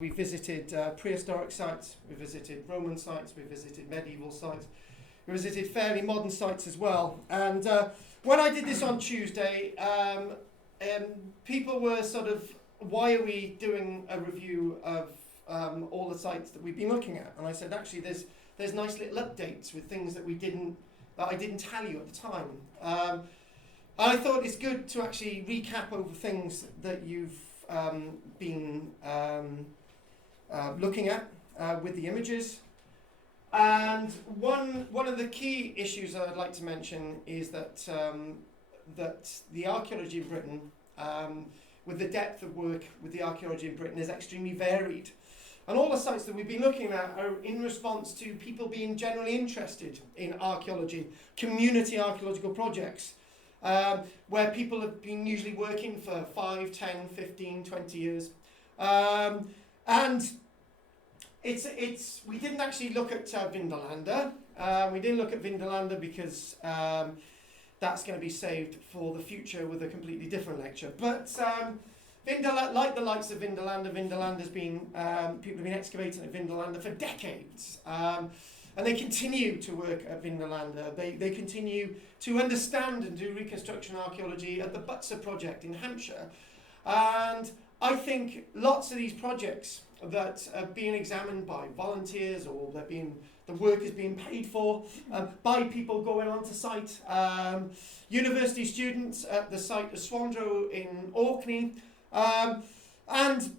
We visited prehistoric sites, we visited Roman sites, we visited medieval sites, we visited fairly modern sites as well. And when I did this on Tuesday, people were sort of, why are we doing a review of all the sites that we've been looking at? And I said, actually, there's nice little updates with things that I didn't tell you at the time. And I thought it's good to actually recap over things that you've been looking at with the images. And one of the key issues that I'd like to mention is that that the archaeology in Britain, with the depth of work with the archaeology in Britain, is extremely varied. And all the sites that we've been looking at are in response to people being generally interested in archaeology, community archaeological projects, where people have been usually working for 5, 10, 15, 20 years. And we didn't actually look at Vindolanda. We didn't look at Vindolanda because that's going to be saved for the future with a completely different lecture. But like the likes of Vindolanda, Vindolanda's been, people have been excavating at Vindolanda for decades. And they continue to work at Vindolanda. They continue to understand and do reconstruction archaeology at the Butser project in Hampshire. And I think lots of these projects that are being examined by volunteers, or the work is being paid for by people going onto site. University students at the site of Swandrow in Orkney. And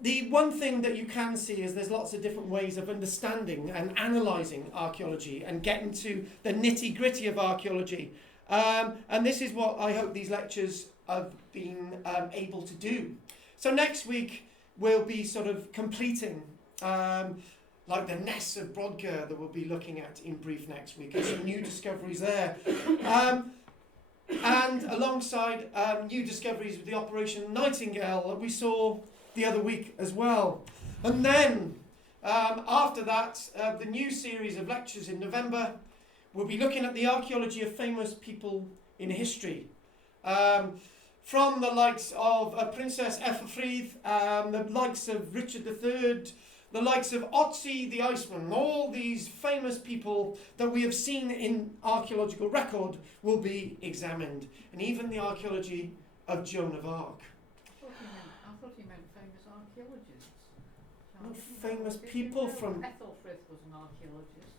the one thing that you can see is there's lots of different ways of understanding and analysing archaeology and getting to the nitty-gritty of archaeology. And this is what I hope these lectures have been able to do. So next week we'll be sort of completing like the Ness of Brodgar that we'll be looking at in brief next week, and some new discoveries there. And alongside new discoveries with the Operation Nightingale that we saw the other week as well. And then after that, the new series of lectures in November, we'll be looking at the archaeology of famous people in history. From the likes of Princess Ethelfried, the likes of Richard III, the likes of Otzi the Iceman, all these famous people that we have seen in archaeological record will be examined. And even the archaeology of Joan of Arc. I thought he meant famous archaeologists. Not famous people from... Ethelfrith was an archaeologist.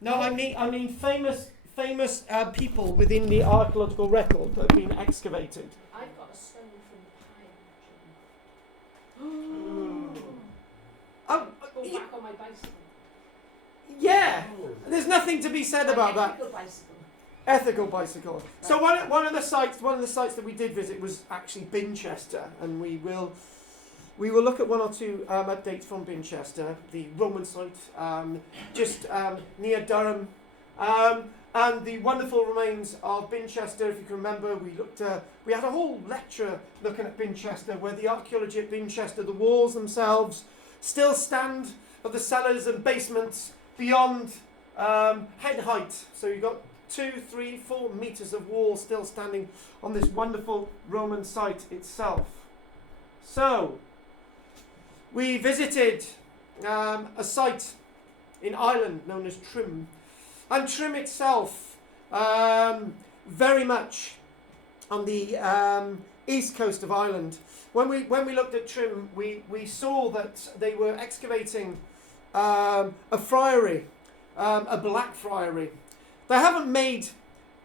No, I mean famous people within the archaeological record that have been excavated. I've got a stone from the pile. Go back on my bicycle. Yeah, there's nothing to be said about that. Ethical bicycle. So one of the sites that we did visit was actually Binchester, and we will look at one or two updates from Binchester, the Roman site, just near Durham, and the wonderful remains of Binchester. If you can remember, we had a whole lecture looking at Binchester, where the archaeology at Binchester, the walls themselves still stand of the cellars and basements beyond head height. So you've got 2, 3, 4 meters of wall still standing on this wonderful Roman site itself. So we visited a site in Ireland known as Trim, and Trim itself very much on the east coast of Ireland. When we looked at Trim, we saw that they were excavating a friary, a black friary. They haven't made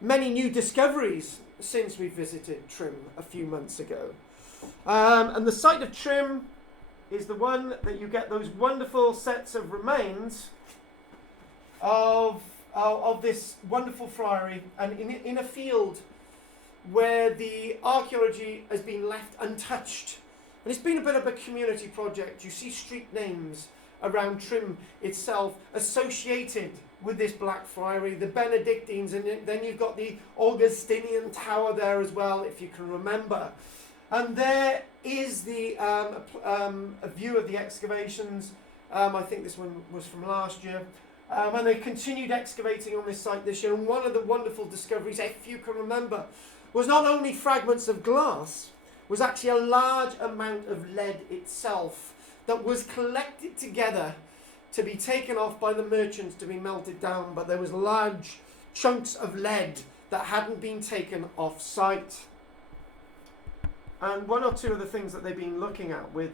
many new discoveries since we visited Trim a few months ago. And the site of Trim is the one that you get those wonderful sets of remains of this wonderful friary, and in a field where the archaeology has been left untouched. And it's been a bit of a community project. You see street names around Trim itself associated with this black friary, the Benedictines, and then you've got the Augustinian tower there as well, if you can remember. And there is a view of the excavations. I think this one was from last year. And they continued excavating on this site this year. And one of the wonderful discoveries, if you can remember, was not only fragments of glass, was actually a large amount of lead itself that was collected together to be taken off by the merchants to be melted down, but there was large chunks of lead that hadn't been taken off site. And one or two of the things that they've been looking at with,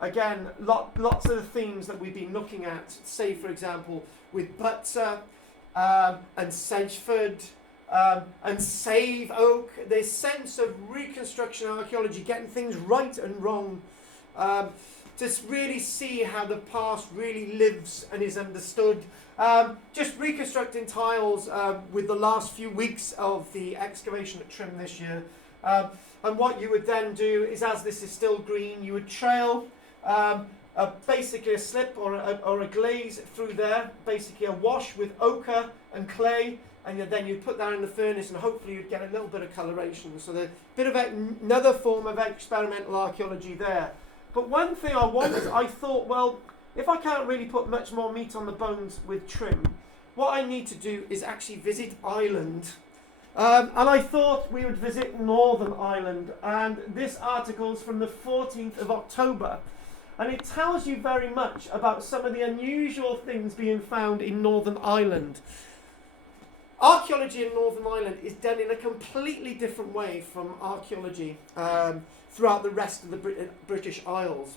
again, lots of the themes that we've been looking at, say for example, with Butser and Sedgeford and Save Oak, this sense of reconstruction archaeology, getting things right and wrong, to really see how the past really lives and is understood. Just reconstructing tiles with the last few weeks of the excavation at Trim this year. And what you would then do is, as this is still green, you would trail basically a slip or a glaze through there, basically a wash with ochre and clay, and then you'd put that in the furnace and hopefully you'd get a little bit of coloration. So there's a bit of another form of experimental archaeology there. But one thing I thought, well, if I can't really put much more meat on the bones with Trim, what I need to do is actually visit Ireland. And I thought we would visit Northern Ireland, and this article is from the 14th of October, and it tells you very much about some of the unusual things being found in Northern Ireland. Archaeology in Northern Ireland is done in a completely different way from archaeology throughout the rest of the British Isles.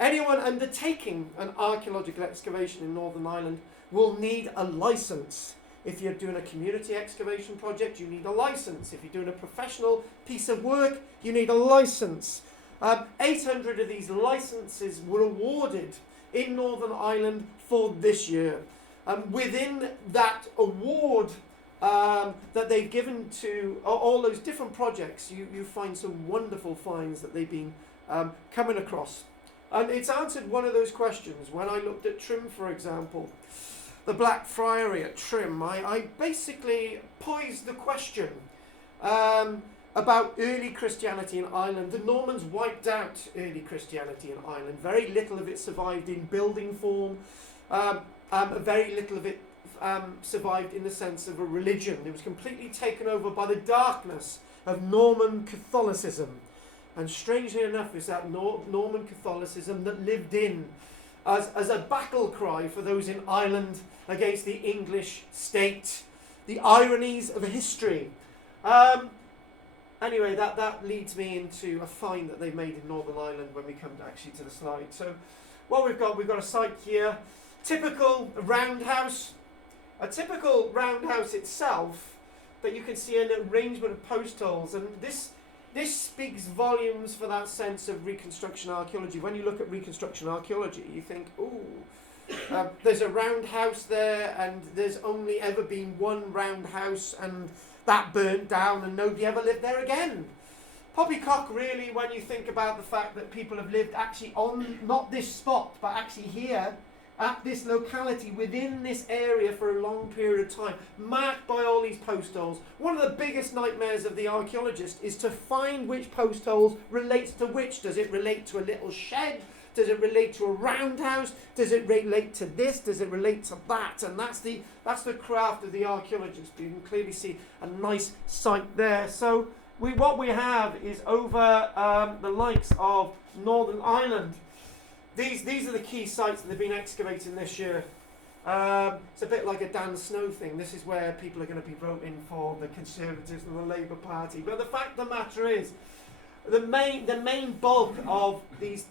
Anyone undertaking an archaeological excavation in Northern Ireland will need a licence. If you're doing a community excavation project, you need a licence. If you're doing a professional piece of work, you need a licence. 800 of these licences were awarded in Northern Ireland for this year. Within that award that they've given to all those different projects, you find some wonderful finds that they've been coming across. And it's answered one of those questions. When I looked at Trim, for example, the Black Friary at Trim, I basically posed the question about early Christianity in Ireland. The Normans wiped out early Christianity in Ireland. Very little of it survived in building form. Very little of it survived in the sense of a religion. It was completely taken over by the darkness of Norman Catholicism. And strangely enough, it's that Norman Catholicism that lived in as a battle cry for those in Ireland against the English state. The ironies of history. Anyway, that leads me into a find that they've made in Northern Ireland when we come actually to the slide. So what we've got a site here, typical roundhouse. A typical roundhouse itself, that you can see an arrangement of post holes, and this speaks volumes for that sense of Reconstruction archaeology. When you look at Reconstruction archaeology, you think, ooh, there's a roundhouse there, and there's only ever been one roundhouse, and that burnt down, and nobody ever lived there again. Poppycock, really, when you think about the fact that people have lived actually on, not this spot, but actually here, at this locality, within this area for a long period of time, marked by all these post holes. One of the biggest nightmares of the archaeologist is to find which post holes relates to which. Does it relate to a little shed? Does it relate to a roundhouse? Does it relate to this? Does it relate to that? And that's the craft of the archaeologist. You can clearly see a nice site there. So what we have is over the likes of Northern Ireland. These are the key sites that they've been excavating this year. It's a bit like a Dan Snow thing. This is where people are going to be voting for the Conservatives and the Labour Party. But the fact of the matter is, the main bulk of these,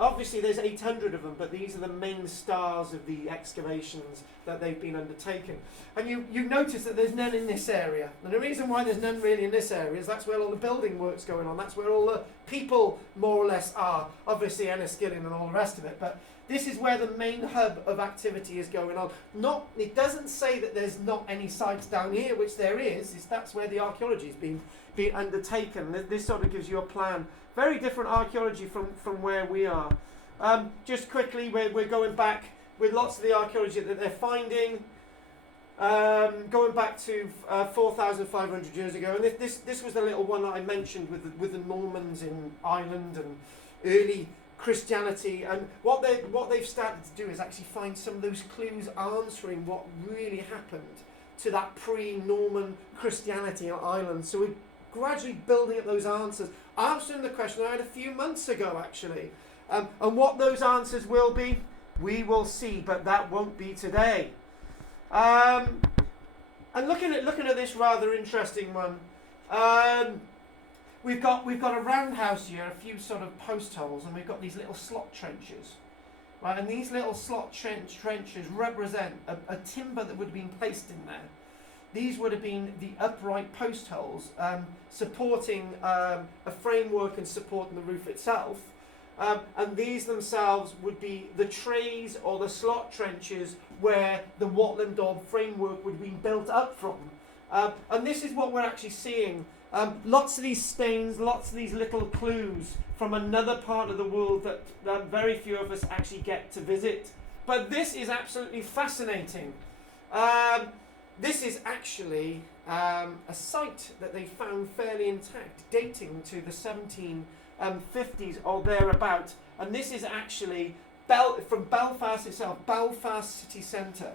obviously there's 800 of them, but these are the main stars of the excavations that they've been undertaken. And you notice that there's none in this area. And the reason why there's none really in this area is that's where all the building work's going on. That's where all the people more or less are. Obviously Enniskillen and all the rest of it. But this is where the main hub of activity is going on. It doesn't say that there's not any sites down here, which there is. That's where the archaeology is being undertaken. This sort of gives you a plan. Very different archaeology from where we are. Just quickly, we're going back with lots of the archaeology that they're finding, going back to 4,500 years ago. And this was the little one that I mentioned with the Normans in Ireland and early Christianity. And what they've started to do is actually find some of those clues answering what really happened to that pre-Norman Christianity in Ireland. So we're gradually building up those answers answering the question I had a few months ago, actually. And what those answers will be, we will see, but that won't be today. And looking at this rather interesting one, we've got a roundhouse here, a few sort of post holes, and we've got these little slot trenches. Right, and these little slot trenches represent a timber that would have been placed in there. These would have been the upright post holes supporting a framework and supporting the roof itself. And these themselves would be the trays or the slot trenches where the Watling Daub framework would have been built up from. And this is what we're actually seeing. Lots of these stains, lots of these little clues from another part of the world that very few of us actually get to visit. But this is absolutely fascinating. This is actually a site that they found fairly intact, dating to the 1750s or thereabout. And this is actually from Belfast itself, Belfast city centre.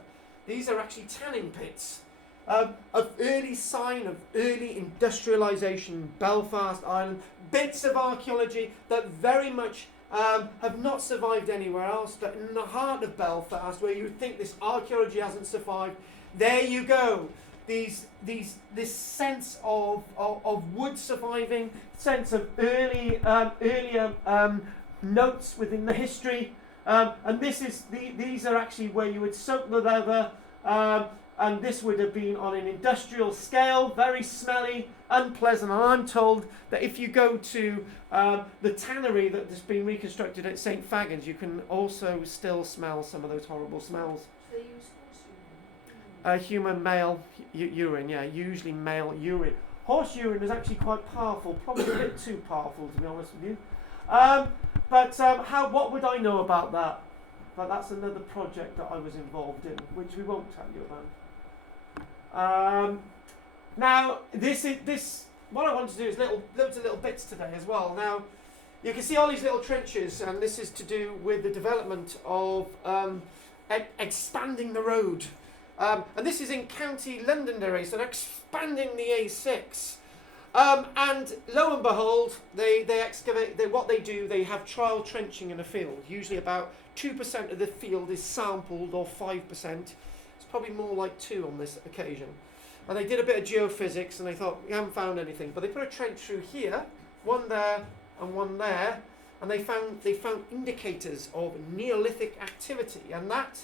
These are actually tanning pits. An early sign of early industrialisation, Belfast, Ireland. Bits of archaeology that very much have not survived anywhere else, but in the heart of Belfast, where you would think this archaeology hasn't survived, there you go. This sense of wood surviving, sense of earlier notes within the history, and these are actually where you would soak the leather. And this would have been on an industrial scale, very smelly, unpleasant. And I'm told that if you go to the tannery that has been reconstructed at St. Fagans, you can also still smell some of those horrible smells. So they use horse urine? Human male urine, yeah, usually male urine. Horse urine is actually quite powerful, probably a bit too powerful to be honest with you. What would I know about that? But that's another project that I was involved in, which we won't tell you about. Now, what I want to do is loads of little bits today as well. Now, you can see all these little trenches, and this is to do with the development of expanding the road. And this is in County Londonderry, so they're expanding the A6. And lo and behold, they excavate. What they do, they have trial trenching in a field. Usually about 2% of the field is sampled, or 5%. Probably more like 2 on this occasion. And they did a bit of geophysics and they thought, we haven't found anything. But they put a trench through here, one there and one there, and they found indicators of Neolithic activity. And that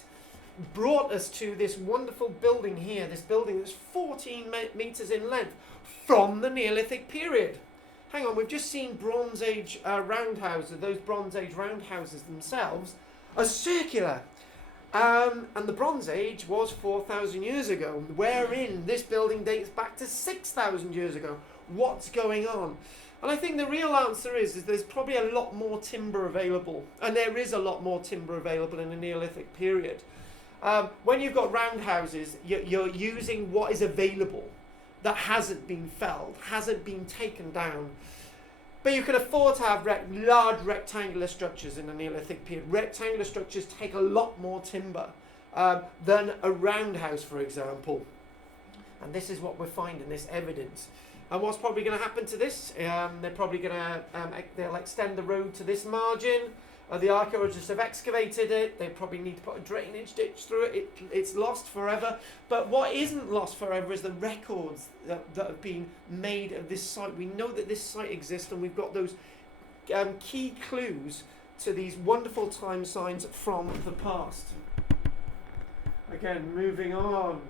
brought us to this wonderful building here, this building that's 14 metres in length from the Neolithic period. Hang on, we've just seen Bronze Age roundhouses. Those Bronze Age roundhouses themselves are circular. And the Bronze Age was 4,000 years ago, wherein this building dates back to 6,000 years ago. What's going on? And I think the real answer is there's probably a lot more timber available, and there is a lot more timber available in the Neolithic period. When you've got roundhouses, you're using what is available that hasn't been felled, hasn't been taken down. But you can afford to have large rectangular structures in the Neolithic period. Rectangular structures take a lot more timber than a roundhouse, for example. And this is what we're finding, this evidence. And what's probably going to happen to this? They're probably going to they'll extend the road to this margin. The archaeologists have excavated it. They probably need to put a drainage ditch through it. It's lost forever. But what isn't lost forever is the records that have been made of this site. We know that this site exists, and we've got those key clues to these wonderful time signs from the past. Again, moving on.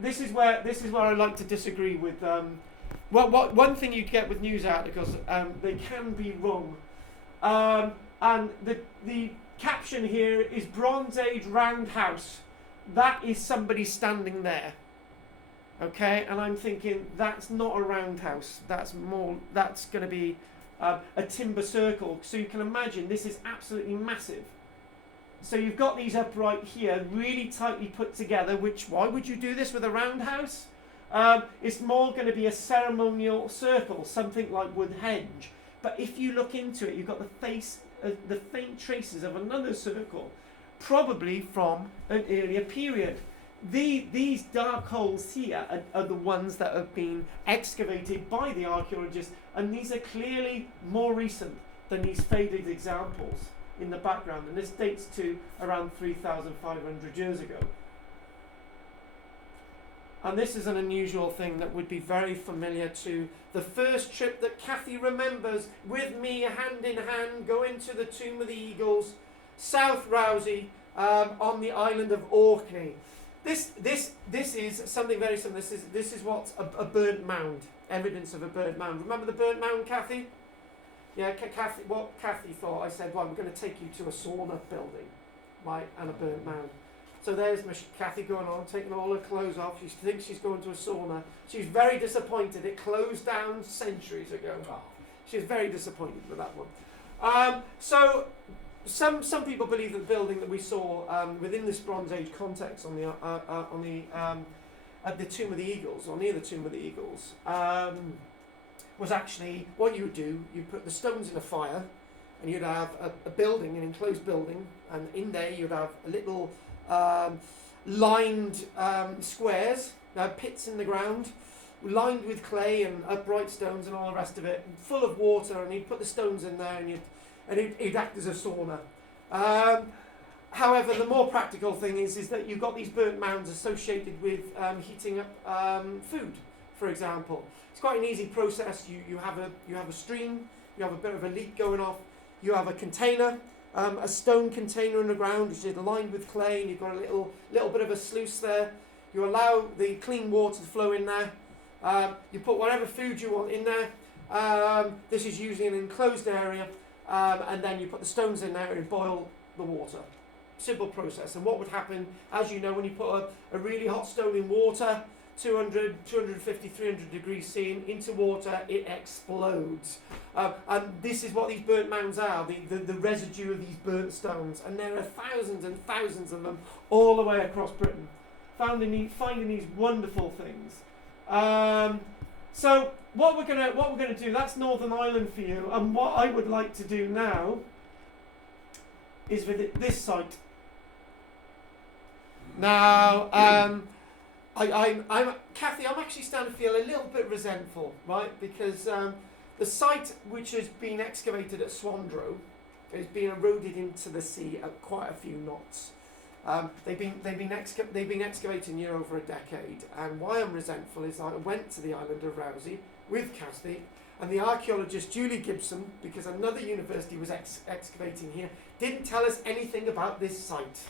This is where I like to disagree with. One thing you get with news articles, they can be wrong. And the caption here is Bronze Age Roundhouse. That is somebody standing there. Okay, and I'm thinking that's not a roundhouse. That's going to be a timber circle. So you can imagine this is absolutely massive. So you've got these upright here, really tightly put together. Why would you do this with a roundhouse? It's more going to be a ceremonial circle, something like Woodhenge. But if you look into it, you've got the faint traces of another circle, probably from an earlier period. these dark holes here are the ones that have been excavated by the archaeologists, and these are clearly more recent than these faded examples in the background, and this dates to around 3,500 years ago. And this is an unusual thing that would be very familiar to the first trip that Kathy remembers with me, hand in hand, going to the Tomb of the Eagles, South Rousey, on the island of Orkney. This is something very similar. This is what's a burnt mound, evidence of a burnt mound. Remember the burnt mound, Kathy? Yeah, Kathy. What Kathy thought, I said, well, we're going to take you to a sauna building, right, and a burnt mound. So there's Kathy going on, taking all her clothes off. She thinks she's going to a sauna. She's very disappointed. It closed down centuries ago. She's very disappointed with that one. So some people believe that the building that we saw within this Bronze Age context at the Tomb of the Eagles, or near the Tomb of the Eagles, was actually what you would do. You'd put the stones in a fire, and you'd have a building, an enclosed building, and in there you'd have a little lined squares, pits in the ground, lined with clay and upright stones and all the rest of it, full of water, and you'd put the stones in there, and it'd act as a sauna. However, the more practical thing is that you've got these burnt mounds associated with heating up food, for example. It's quite an easy process. You have a stream, you have a bit of a leak going off, you have a container, a stone container in the ground which is lined with clay, and you've got a little bit of a sluice there. You allow the clean water to flow in there. You put whatever food you want in there. This is usually an enclosed area, and then you put the stones in there and boil the water. Simple process. And what would happen, as you know, when you put a really hot stone in water, 200, 250, 300 degrees C into water, it explodes. And this is what these burnt mounds are, the residue of these burnt stones. And there are thousands and thousands of them all the way across Britain, finding these wonderful things. So what we're gonna do, that's Northern Ireland for you, and what I would like to do now is visit this site. Now, I'm Kathy, I'm actually starting to feel a little bit resentful, right? Because the site which has been excavated at Swandrow is being eroded into the sea at quite a few knots. They've been excavating here over a decade, and why I'm resentful is I went to the island of Rousey with Kathy and the archaeologist Julie Gibson, because another university was excavating here, didn't tell us anything about this site.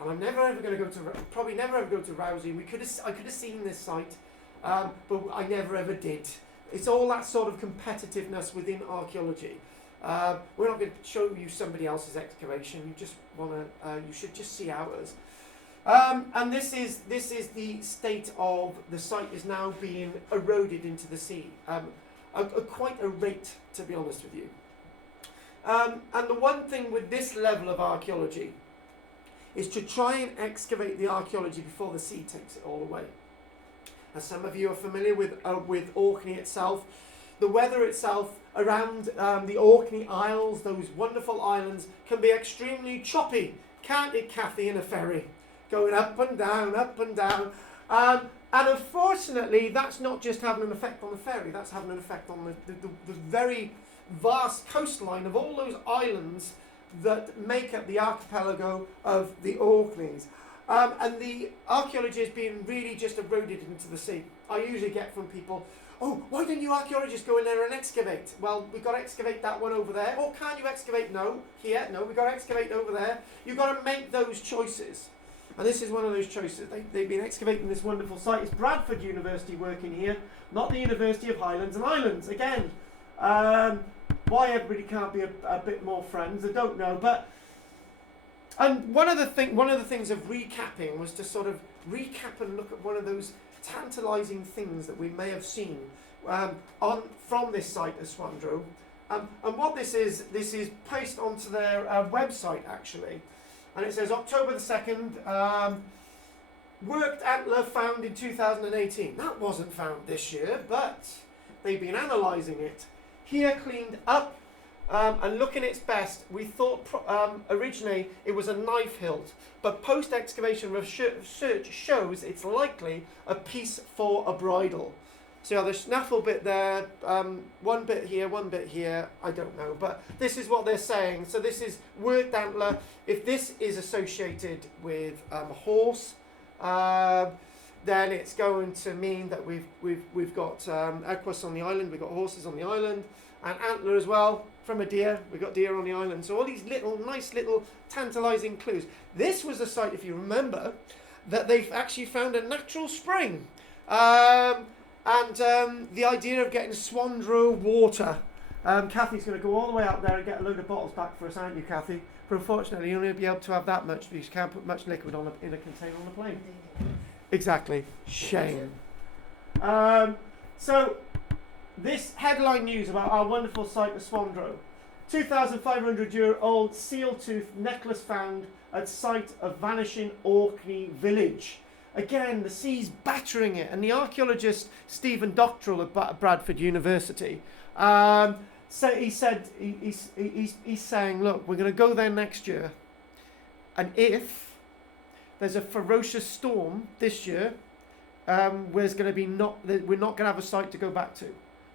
And I'm never ever going to probably never ever go to Rousey. I could have seen this site, but I never ever did. It's all that sort of competitiveness within archaeology. We're not going to show you somebody else's excavation. You should just see ours. And this is the state of the site is now being eroded into the sea. Quite a rate, to be honest with you. And the one thing with this level of archaeology is to try and excavate the archaeology before the sea takes it all away. As some of you are familiar with Orkney itself, the weather itself around the Orkney Isles, those wonderful islands, can be extremely choppy, can't it, Kathy, in a ferry? Going up and down, up and down. And unfortunately, that's not just having an effect on the ferry, that's having an effect on the very vast coastline of all those islands that make up the archipelago of the Orkneys. And the archaeology is being really just eroded into the sea. I usually get from people, oh, why don't you archaeologists go in there and excavate? Well, we've got to excavate that one over there. Or can you excavate? No. Here? No, we've got to excavate over there. You've got to make those choices. And this is one of those choices. They've been excavating this wonderful site. It's Bradford University working here, not the University of Highlands and Islands. Again, why everybody can't be a bit more friends, I don't know. And one of the things of recapping was to sort of recap and look at one of those tantalising things that we may have seen from this site at Swandrow. And what this is placed onto their website actually. And it says October the 2nd, worked antler found in 2018. That wasn't found this year, but they've been analysing it. Here cleaned up and looking its best, we thought originally it was a knife hilt, but post-excavation research shows it's likely a piece for a bridle. So the snaffle bit there, one bit here, I don't know, but this is what they're saying. So this is worked antler. If this is associated with a horse, then it's going to mean that we've got equus on the island, we've got horses on the island, and antler as well from a deer. We've got deer on the island. So all these nice little tantalising clues. This was a site, if you remember, that they've actually found a natural spring. And the idea of getting Swandrow water. Kathy's going to go all the way out there and get a load of bottles back for us, aren't you, Kathy? But unfortunately, you'll only be able to have that much because you can't put much liquid in a container on the plane. Exactly. Shame. So, this headline news about our wonderful site of Swandrow. 2,500-year-old seal-tooth necklace found at site of vanishing Orkney village. Again, the sea's battering it, and the archaeologist Stephen Doctorell at Bradford University, so he's saying, look, we're going to go there next year, and if there's a ferocious storm this year, we're not going to have a site to go back to.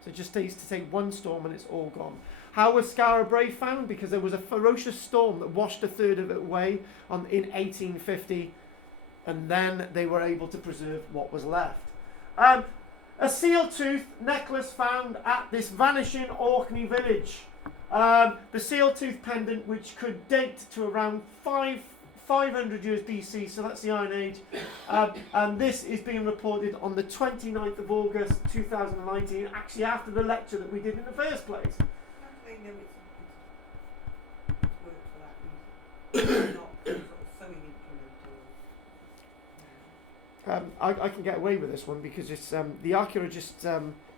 So it just needs to take one storm and it's all gone. How was Skara Brae found? Because there was a ferocious storm that washed a third of it away in 1850. And then they were able to preserve what was left. A seal tooth necklace found at this vanishing Orkney village. The seal tooth pendant, which could date to around 500 years BC, so that's the Iron Age. And this is being reported on the 29th of August 2019, actually after the lecture that we did in the first place. They know it's worked for that reason. Not sort of sewing implement or... I can get away with this one because it's the archaeologists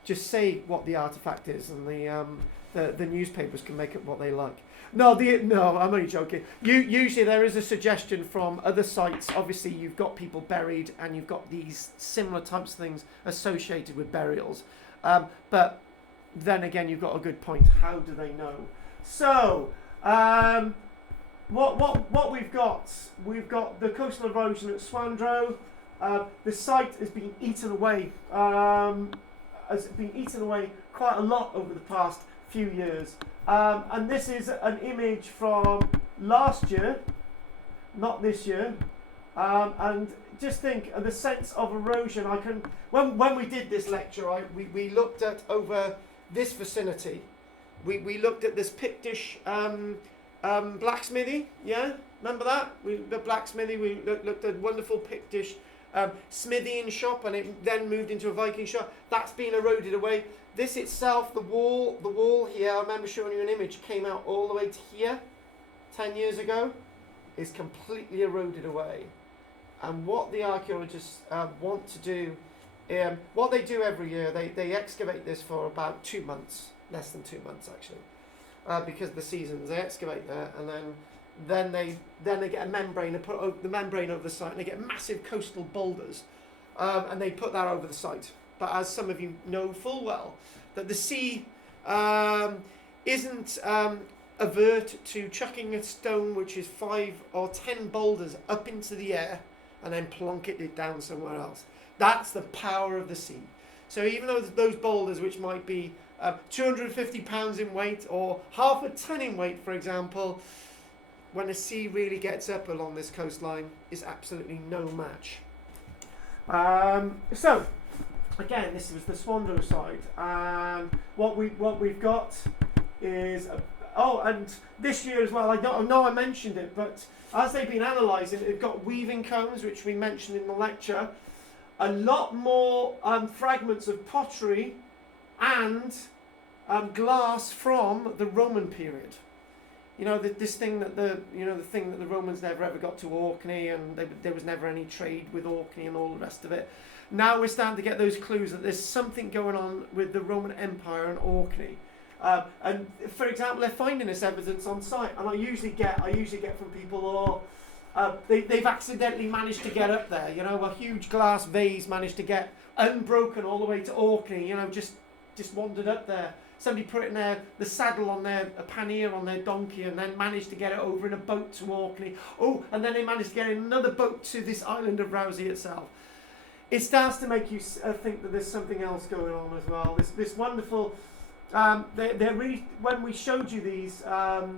just say what the artifact is, and the newspapers can make it what they like. No, I'm only joking. Usually there is a suggestion from other sites. Obviously, you've got people buried, and you've got these similar types of things associated with burials. But then again, you've got a good point. How do they know? So, what we've got? We've got the coastal erosion at Swandrow. The site has been eaten away. Has been eaten away quite a lot over the past few years. And this is an image from last year, not this year. And just think of the sense of erosion. When we did this lecture, we looked at over this vicinity. We looked at this Pictish blacksmithy. Yeah, remember that? The blacksmithy. We looked at wonderful Pictish smithying shop, and it then moved into a Viking shop. That's been eroded away. This itself, the wall here, I remember showing you an image, came out all the way to here 10 years ago, is completely eroded away. And what the archaeologists want to do, what they do every year, they excavate this for about 2 months, less than 2 months actually, because of the seasons. They excavate there, and then they get a membrane, they put the membrane over the site, and they get massive coastal boulders, and they put that over the site. But as some of you know full well, that the sea isn't avert to chucking a stone which is 5 or 10 boulders up into the air and then plonking it down somewhere else. That's the power of the sea. So even though those boulders, which might be 250 pounds in weight or half a ton in weight, for example, when the sea really gets up along this coastline, is absolutely no match. So again, this was the Swandrow site, and what we've got is and this year as well. I know I mentioned it, but as they've been analysing, they've got weaving combs, which we mentioned in the lecture, a lot more fragments of pottery and glass from the Roman period. You know, this thing that the thing that the Romans never ever got to Orkney, and there was never any trade with Orkney and all the rest of it. Now we're starting to get those clues that there's something going on with the Roman Empire and Orkney. And for example, they're finding this evidence on site, and I usually get from people, they've accidentally managed to get up there. You know, a huge glass vase managed to get unbroken all the way to Orkney. You know, just wandered up there. somebody put it in the saddle on a pannier on their donkey, and then managed to get it over in a boat to Orkney. Oh, and then they managed to get in another boat to this island of Rousey itself. It starts to make you think that there's something else going on as well. This wonderful. They're really, when we showed you these are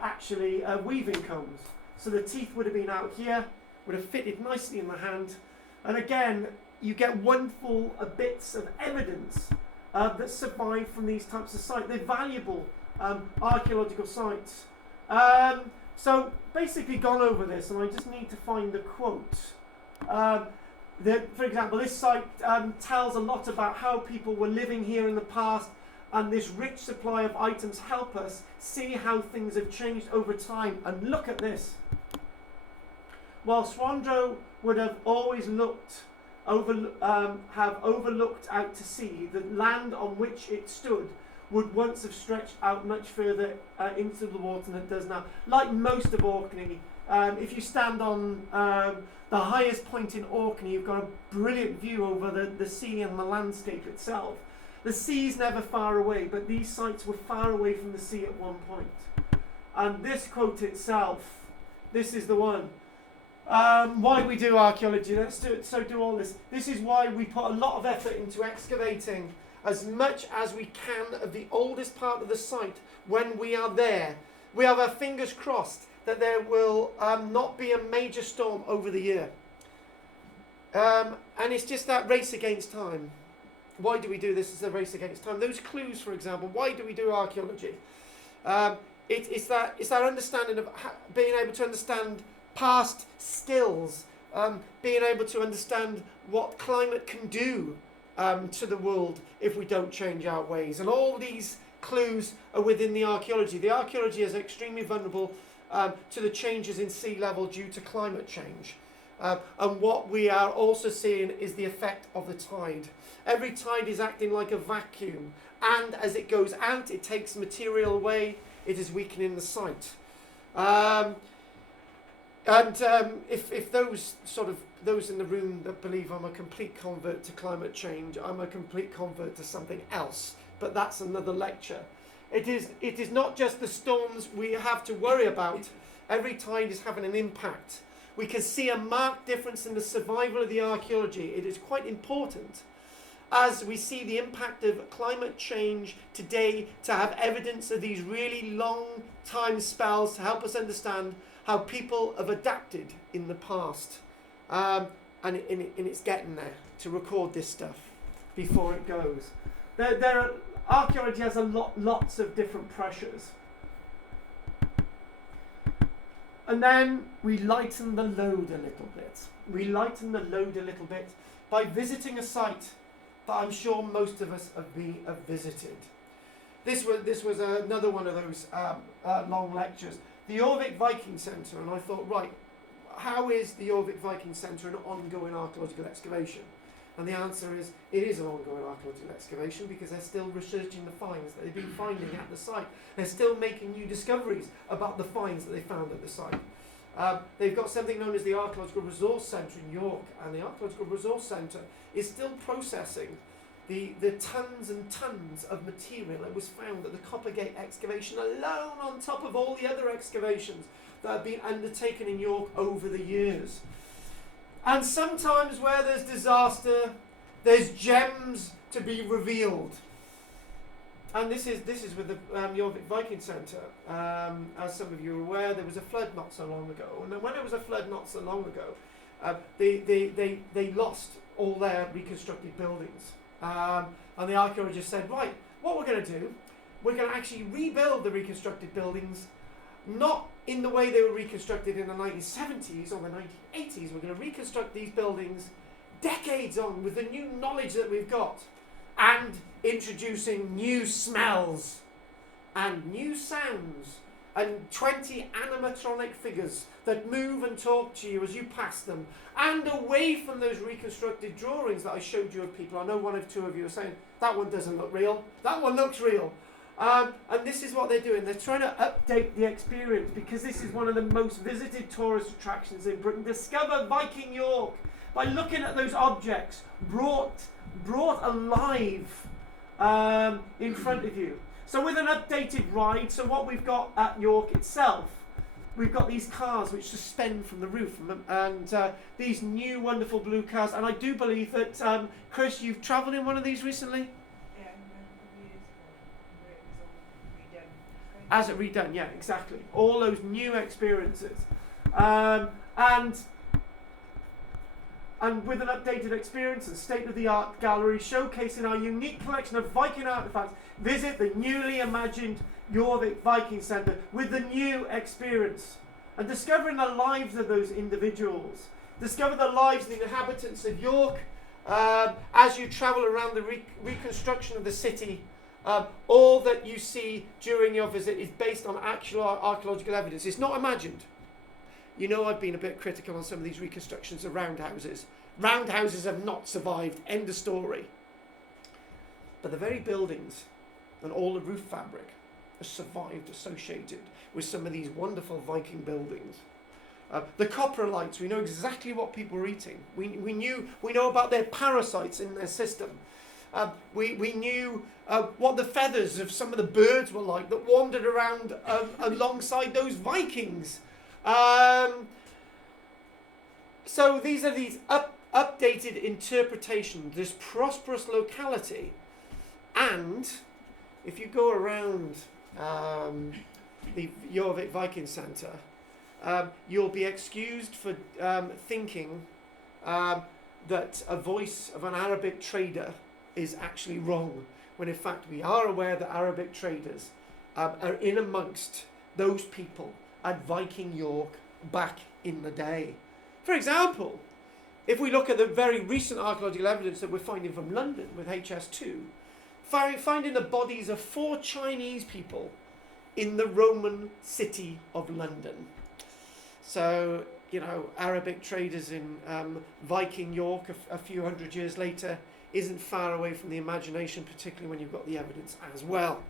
actually weaving combs. So the teeth would have been out here, would have fitted nicely in the hand, and again you get wonderful bits of evidence that survive from these types of sites. They're valuable archaeological sites. So basically gone over this, and I just need to find the quote. For example, this site tells a lot about how people were living here in the past, and this rich supply of items help us see how things have changed over time. And look at this. While Swandro would have always have overlooked out to sea, the land on which it stood would once have stretched out much further into the water than it does now. Like most of Orkney, if you stand on the highest point in Orkney, you've got a brilliant view over the sea and the landscape itself. The sea's never far away, but these sites were far away from the sea at one point. And this quote itself, this is the one. Why we do archaeology, let's do all this. This is why we put a lot of effort into excavating as much as we can of the oldest part of the site when we are there. We have our fingers crossed that there will not be a major storm over the year. And it's just that race against time. Why do we do this as a race against time? Those clues, for example, why do we do archaeology? It's that understanding of being able to understand past skills, being able to understand what climate can do to the world if we don't change our ways. And all these clues are within the archaeology. The archaeology is extremely vulnerable to the changes in sea level due to climate change. And what we are also seeing is the effect of the tide. Every tide is acting like a vacuum, and as it goes out, it takes material away. It is weakening the site. If those in the room that believe I'm a complete convert to climate change, I'm a complete convert to something else. But that's another lecture. It is not just the storms we have to worry about. Every tide is having an impact. We can see a marked difference in the survival of the archaeology. It is quite important, as we see the impact of climate change today, to have evidence of these really long time spells to help us understand how people have adapted in the past. And it's getting there to record this stuff before it goes. Archaeology has lots of different pressures. And then we lighten the load a little bit. We lighten the load a little bit by visiting a site that I'm sure most of us have visited. This was another one of those long lectures. The Jorvik Viking Centre, and I thought, right, how is the Jorvik Viking Centre an ongoing archaeological excavation? And the answer is, it is an ongoing archaeological excavation because they're still researching the finds that they've been finding at the site. They're still making new discoveries about the finds that they found at the site. They've got something known as the Archaeological Resource Centre in York, and the Archaeological Resource Centre is still processing the tons and tons of material that was found at the Coppergate excavation alone, on top of all the other excavations that have been undertaken in York over the years. And sometimes where there's disaster, there's gems to be revealed. And this is with the Jorvik Viking Centre. As some of you are aware, there was a flood not so long ago. And then when there was a flood not so long ago, they lost all their reconstructed buildings. And the archaeologists said, right, what we're going to do, we're going to actually rebuild the reconstructed buildings, not in the way they were reconstructed in the 1970s or the 1980s. We're going to reconstruct these buildings decades on with the new knowledge that we've got, and introducing new smells and new sounds and 20 animatronic figures that move and talk to you as you pass them, and away from those reconstructed drawings that I showed you of people. I know one or two of you are saying, that one doesn't look real, that one looks real. And this is what they're doing. They're trying to update the experience, because this is one of the most visited tourist attractions in Britain. Discover Viking York by looking at those objects brought alive in front of you. So with an updated ride, so what we've got at York itself, we've got these cars which suspend from the roof, and these new wonderful blue cars. And I do believe that, Chris, you've travelled in one of these recently? Yeah, a couple of years ago, where it was all redone. As it redone, yeah, exactly. All those new experiences. And with an updated experience and state-of-the-art gallery showcasing our unique collection of Viking artefacts, visit the newly imagined Jorvik Viking Centre with the new experience and discovering the lives of those individuals. Discover the lives of the inhabitants of York as you travel around the reconstruction of the city. All that you see during your visit is based on actual archaeological evidence. It's not imagined. You know, I've been a bit critical on some of these reconstructions of roundhouses. Roundhouses have not survived. End of story. But the very buildings and all the roof fabric has survived associated with some of these wonderful Viking buildings. The coprolites, we know exactly what people were eating. We know about their parasites in their system. We knew what the feathers of some of the birds were like that wandered around alongside those Vikings. So these are these updated interpretations, this prosperous locality, and if you go around the Jorvik Viking Centre, you'll be excused for thinking that a voice of an Arabic trader is actually wrong, when in fact we are aware that Arabic traders are in amongst those people at Viking York back in the day. For example, if we look at the very recent archaeological evidence that we're finding from London with HS2, finding the bodies of 4 Chinese people in the Roman city of London. So, you know, Arabic traders in Viking York a few hundred years later isn't far away from the imagination, particularly when you've got the evidence as well.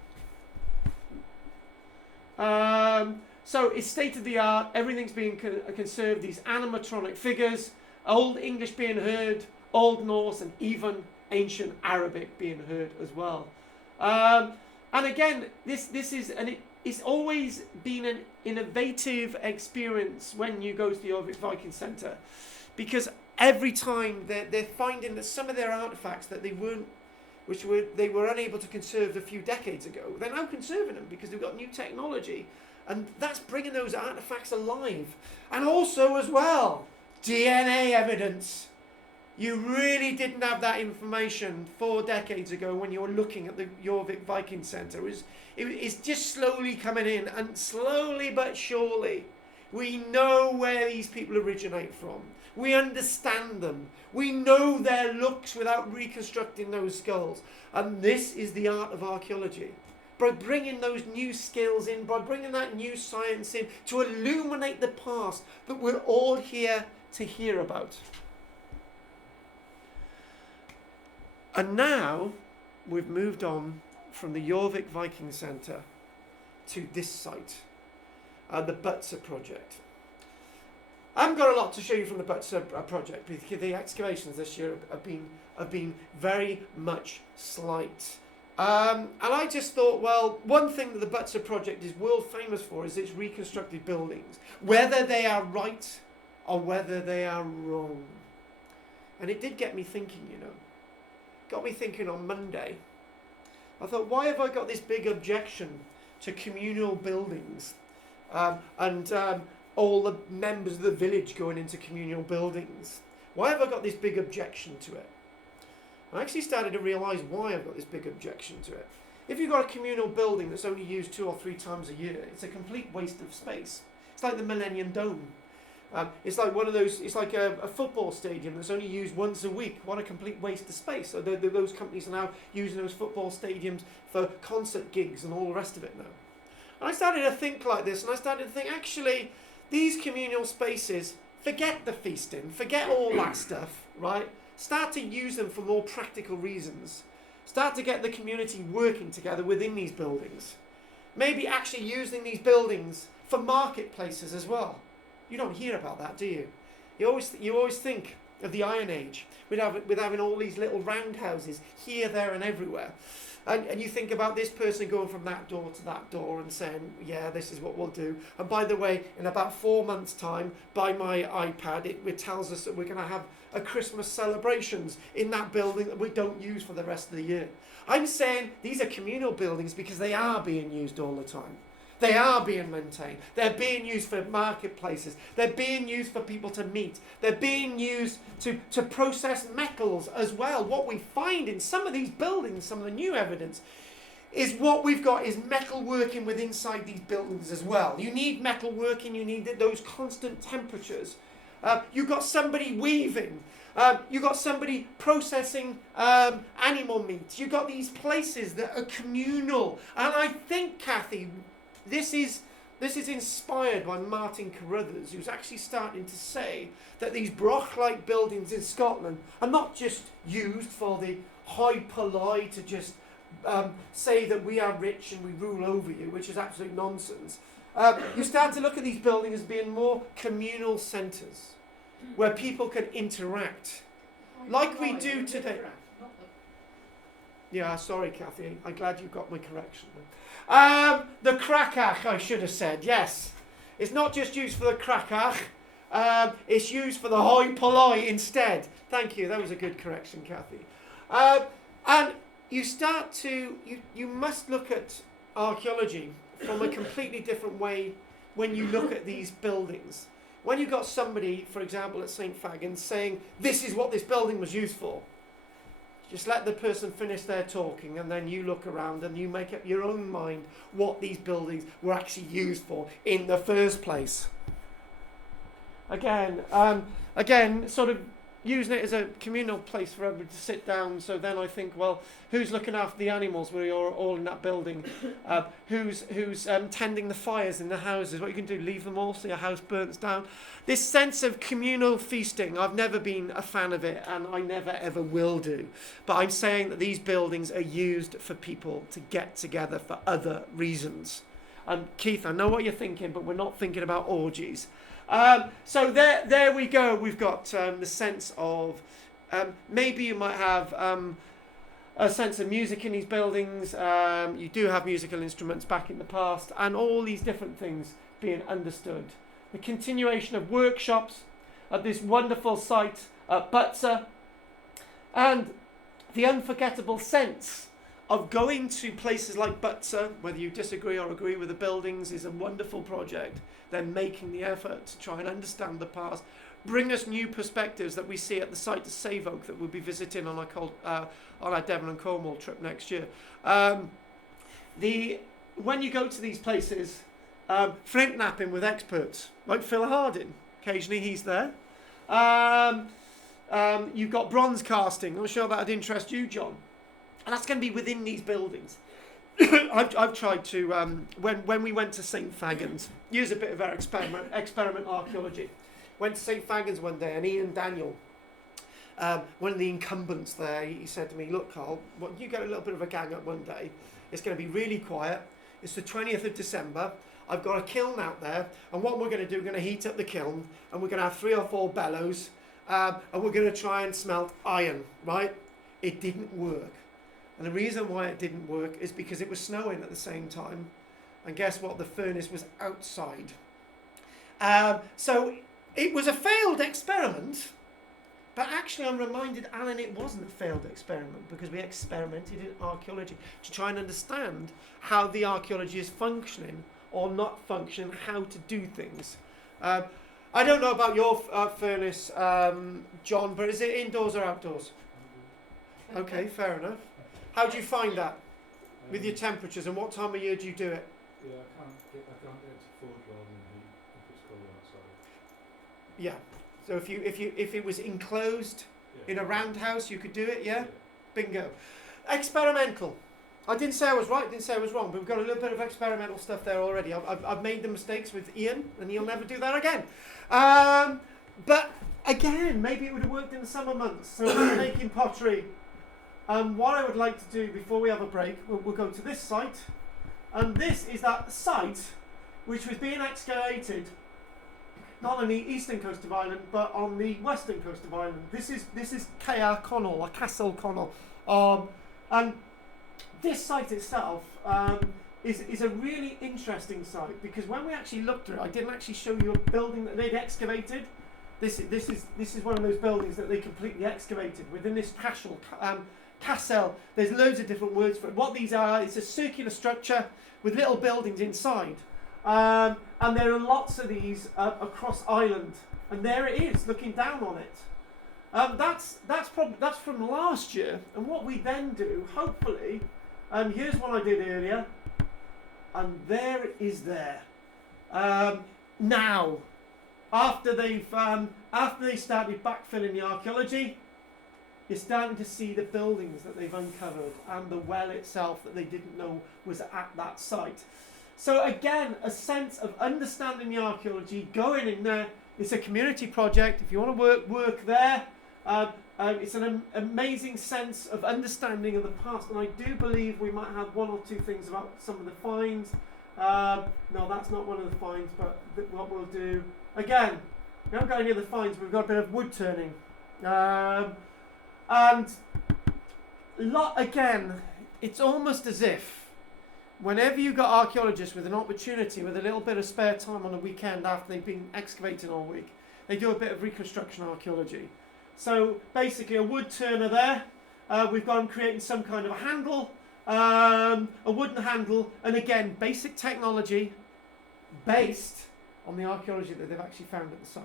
So it's state-of-the-art, everything's being conserved, these animatronic figures, Old English being heard, Old Norse, and even ancient Arabic being heard as well. And again, it's always been an innovative experience when you go to the Jorvik Viking Centre, because every time they're finding that some of their artefacts that they were unable to conserve a few decades ago, they're now conserving them because they've got new technology. And that's bringing those artefacts alive. And also as well, DNA evidence. You really didn't have that information 4 decades ago when you were looking at the Jorvik Viking Centre. It's just slowly coming in, and slowly but surely we know where these people originate from. We understand them. We know their looks without reconstructing those skulls. And this is the art of archaeology. By bringing those new skills in, by bringing that new science in, to illuminate the past that we're all here to hear about. And now we've moved on from the Jorvik Viking Centre to this site, the Butzer project. I haven't got a lot to show you from the Butzer project because the excavations this year have been very much slight. And I just thought, well, one thing that the Butzer project is world famous for is its reconstructed buildings, whether they are right or whether they are wrong. And it did get me thinking, you know. Got me thinking on Monday. I thought, why have I got this big objection to communal buildings and all the members of the village going into communal buildings? Why have I got this big objection to it? I actually started to realise why I've got this big objection to it. If you've got a communal building that's only used 2 or 3 times a year, it's a complete waste of space. It's like the Millennium Dome. It's like one of those. It's like a football stadium that's only used once a week. What a complete waste of space. So those companies are now using those football stadiums for concert gigs and all the rest of it now. And I started to think like this, and I started to think, actually, these communal spaces, forget the feasting, forget all that stuff, right? Start to use them for more practical reasons. Start to get the community working together within these buildings. Maybe actually using these buildings for marketplaces as well. You don't hear about that, do you? You always think of the Iron Age with having all these little roundhouses here, there and everywhere. And you think about this person going from that door to that door and saying, yeah, this is what we'll do. And by the way, in about 4 months' time, by my iPad, it tells us that we're going to have a Christmas celebrations in that building that we don't use for the rest of the year. I'm saying these are communal buildings because they are being used all the time. They are being maintained. They're being used for marketplaces. They're being used for people to meet. They're being used to process metals as well. What we find in some of these buildings, some of the new evidence, is what we've got is metal working within inside these buildings as well. You need metal working. You need those constant temperatures. You've got somebody weaving. You've got somebody processing animal meat. You've got these places that are communal. And I think, Kathy, this is inspired by Martin Carruthers, who's actually starting to say that these broch-like buildings in Scotland are not just used for the hoi polloi to just say that we are rich and we rule over you, which is absolute nonsense. You start to look at these buildings as being more communal centres where people can interact like we do today. Yeah, sorry, Kathy. I'm glad you got my correction. The crackach, I should have said, yes. It's not just used for the crackach. It's used for the hoi polloi instead. Thank you. That was a good correction, Kathy. And you start to, you must look at archaeology from a completely different way when you look at these buildings. When you've got somebody, for example, at St. Fagans saying, this is what this building was used for, just let the person finish their talking and then you look around and you make up your own mind what these buildings were actually used for in the first place. Again, sort of using it as a communal place for everybody to sit down. So then I think, well, who's looking after the animals? We're all in that building. Who's tending the fires in the houses? What you can do, leave them all so your house burns down. This sense of communal feasting, I've never been a fan of it, and I never ever will do. But I'm saying that these buildings are used for people to get together for other reasons. Keith, I know what you're thinking, but we're not thinking about orgies. So there we go. We've got the sense of maybe you might have a sense of music in these buildings. You do have musical instruments back in the past, and all these different things being understood. The continuation of workshops at this wonderful site at Butser, and the unforgettable sense of going to places like Butser, whether you disagree or agree with the buildings, is a wonderful project. They're making the effort to try and understand the past, bring us new perspectives that we see at the site of Save Oak that we'll be visiting on our Devon and Cornwall trip next year. When you go to these places, flint knapping with experts, like Phil Harding, occasionally he's there. You've got bronze casting. I'm sure that'd interest you, John. And that's going to be within these buildings. I've tried to, when we went to St. Fagans, use a bit of our experiment archaeology. Went to St. Fagans one day, and Ian Daniel, one of the incumbents there, he said to me, look, Carl, you get a little bit of a gang up one day. It's going to be really quiet. It's the 20th of December. I've got a kiln out there, and what we're going to do, we're going to heat up the kiln, and we're going to have 3 or 4 bellows, and we're going to try and smelt iron, right? It didn't work. And the reason why it didn't work is because it was snowing at the same time. And guess what? The furnace was outside. So it was a failed experiment. But actually, I'm reminded, Alan, it wasn't a failed experiment because we experimented in archaeology to try and understand how the archaeology is functioning or not functioning, how to do things. I don't know about your furnace, John, but is it indoors or outdoors? Okay, fair enough. How do you find that with your temperatures, and what time of year do you do it? Yeah, I can't get to forge rather than heat if it's cold outside. Yeah. So if it was enclosed in a roundhouse, you could do it. Yeah. Bingo. Experimental. I didn't say I was right. Didn't say I was wrong. But we've got a little bit of experimental stuff there already. I've made the mistakes with Ian, and he'll never do that again. But again, maybe it would have worked in the summer months. So we're making pottery. What I would like to do before we have a break, we'll go to this site, and this is that site which was being excavated not on the eastern coast of Ireland but on the western coast of Ireland. This is KARL-Connell or Castle Connell, and this site itself is a really interesting site, because when we actually looked at it, I didn't actually show you a building that they'd excavated. This is one of those buildings that they completely excavated within this castle. There's loads of different words for it. What these are, it's a circular structure with little buildings inside, and there are lots of these across Ireland. And there it is, looking down on it. That's from last year. And what we then do, hopefully, here's one I did earlier, and there it is there. Now, after they started backfilling the archaeology, you're starting to see the buildings that they've uncovered and the well itself that they didn't know was at that site. So again, a sense of understanding the archaeology, going in there. It's a community project. If you want to work there, it's an amazing sense of understanding of the past. And I do believe we might have one or two things about some of the finds. No, that's not one of the finds, but what we'll do, again, we haven't got any of the finds, we've got a bit of wood turning. And again, it's almost as if whenever you've got archaeologists with an opportunity, with a little bit of spare time on a weekend after they've been excavating all week, they do a bit of reconstruction archaeology. So basically a wood turner there, we've got them creating some kind of a handle, a wooden handle, and again, basic technology based on the archaeology that they've actually found at the site.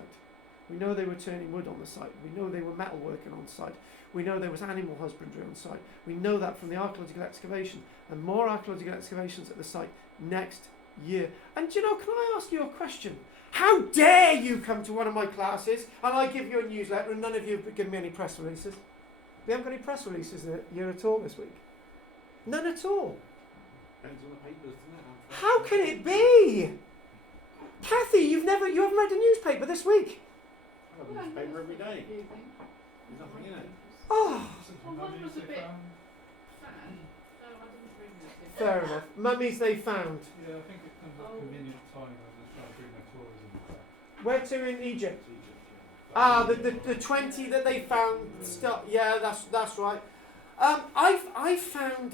We know they were turning wood on the site. We know they were metal working on site. We know there was animal husbandry on site. We know that from the archaeological excavation, and more archaeological excavations at the site next year. And can I ask you a question? How dare you come to one of my classes and I give you a newsletter and none of you have given me any press releases? We haven't got any press releases here at all this week. None at all. Depends on the papers, doesn't it? How can it be? Kathy, you haven't read a newspaper this week. I have a newspaper every day. There's nothing in it. Oh, Well, one was a bit sad, so I didn't bring this in. fair enough. Mummies they found. Yeah, I think it comes at a convenient time. I'm just trying to bring my tourism back. Where to in Egypt? Egypt, yeah. The 20 that they found. Yeah, that's right. I found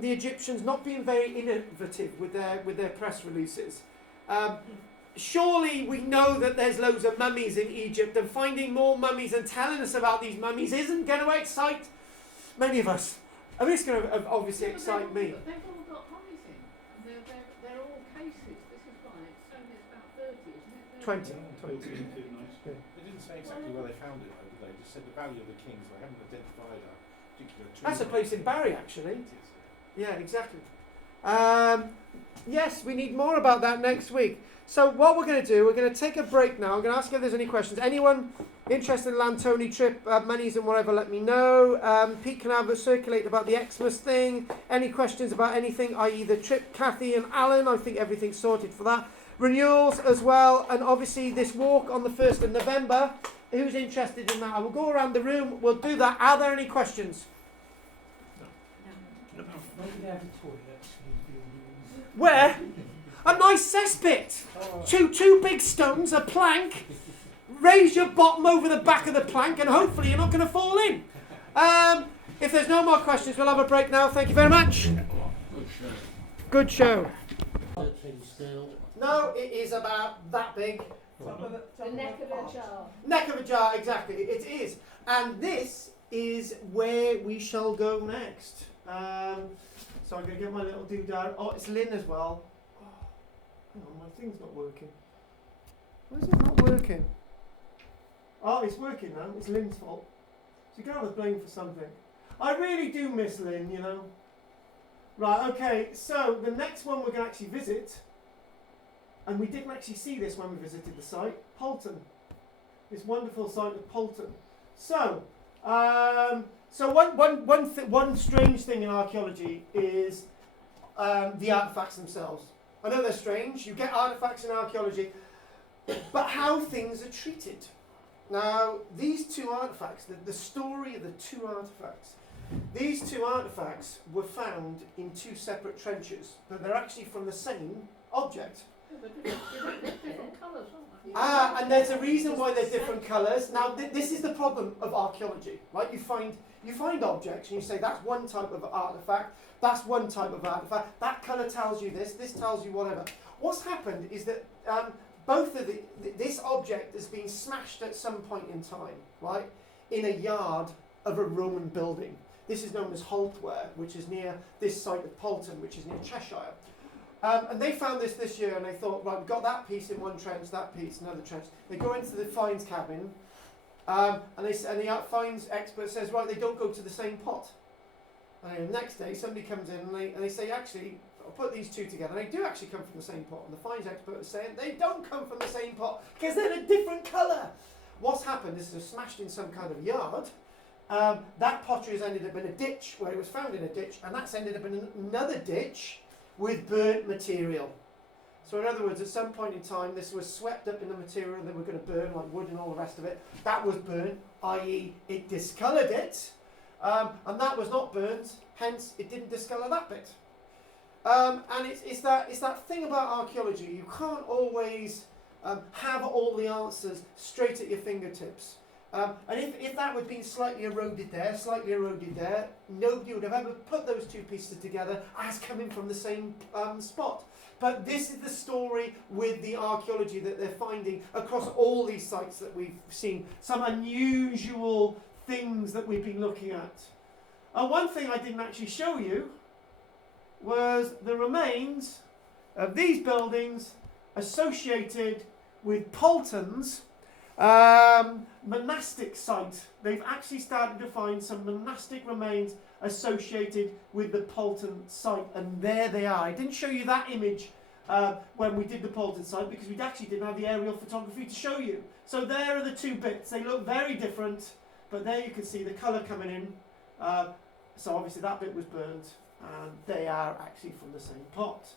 the Egyptians not being very innovative with their press releases. Surely we know that there's loads of mummies in Egypt, and finding more mummies and telling us about these mummies isn't going to excite many of us. I mean, it's going to obviously excite me. They've all got mummies in, and they're all cases. This is why it's only about 30, isn't it? 20. Nice. They didn't say exactly where they found it, though, did they? Just said the value of the kings. They haven't identified a particular tomb. That's a place in Barry, actually. It is, Yeah, exactly. Yes, we need more about that next week. So what we're going to do, we're going to take a break now. I'm going to ask if there's any questions. Anyone interested in Lantoni trip, monies and whatever, let me know. Pete can have a circulate about the Xmas thing. Any questions about anything, i.e. the trip, Kathy and Alan, I think everything's sorted for that. Renewals as well, and obviously this walk on the 1st of November. Who's interested in that? I will go around the room, we'll do that. Are there any questions? No. Where? A nice cesspit. Two big stones, a plank. Raise your bottom over the back of the plank and hopefully you're not going to fall in. If there's no more questions, we'll have a break now. Thank you very much. Good show. No, it is about that big. The neck of a jar. Neck of a jar, exactly. It is. And this is where we shall go next. So I'm going to get my little doodad. Oh, it's Lynn as well. Oh, hang on, my thing's not working. Why is it not working? Oh, it's working now. It's Lynn's fault. So you can have the blame for something. I really do miss Lynn, you know. Right, okay, so the next one we're going to actually visit, and we didn't actually see this when we visited the site, Poulton. This wonderful site of Poulton. So, one strange thing in archaeology is the artefacts themselves. I know they're strange. You get artefacts in archaeology, but how things are treated. Now, these two artefacts, the story of the two artefacts, these two artefacts were found in two separate trenches, but they're actually from the same object. Different colours, aren't they? And there's a reason why they're different colours. Now, this is the problem of archaeology, right? You find objects and you say that's one type of artifact, that's one type of artifact, that colour tells you this tells you whatever. What's happened is that both of this object has been smashed at some point in time, right, in a yard of a Roman building. This is known as Holtware, which is near this site of Polton, which is near Cheshire. And they found this year, and they thought, right, we've got that piece in one trench, that piece in another trench. They go into the finds cabin, and the finds expert says, right, they don't go to the same pot. And then the next day, somebody comes in and they say, actually, I'll put these two together. And they do actually come from the same pot. And the finds expert is saying they don't come from the same pot because they're a different colour. What's happened is they're smashed in some kind of yard. That pottery has ended up in a ditch where it was found in a ditch, and that's ended up in another ditch with burnt material. So in other words, at some point in time, this was swept up in the material they were going to burn, like wood and all the rest of it. That was burnt, i.e. it discoloured it, and that was not burnt, hence it didn't discolour that bit. And it's that thing about archaeology. You can't always have all the answers straight at your fingertips. And if that had been slightly eroded there, nobody would have ever put those two pieces together as coming from the same spot. But this is the story with the archaeology that they're finding across all these sites that we've seen. Some unusual things that we've been looking at. One thing I didn't actually show you was the remains of these buildings associated with Polton's monastic site. They've actually started to find some monastic remains associated with the Polton site, and there they are. I didn't show you that image when we did the Polton site because we actually didn't have the aerial photography to show you. So there are the two bits. They look very different, but there you can see the colour coming in. So obviously that bit was burnt, and they are actually from the same pot.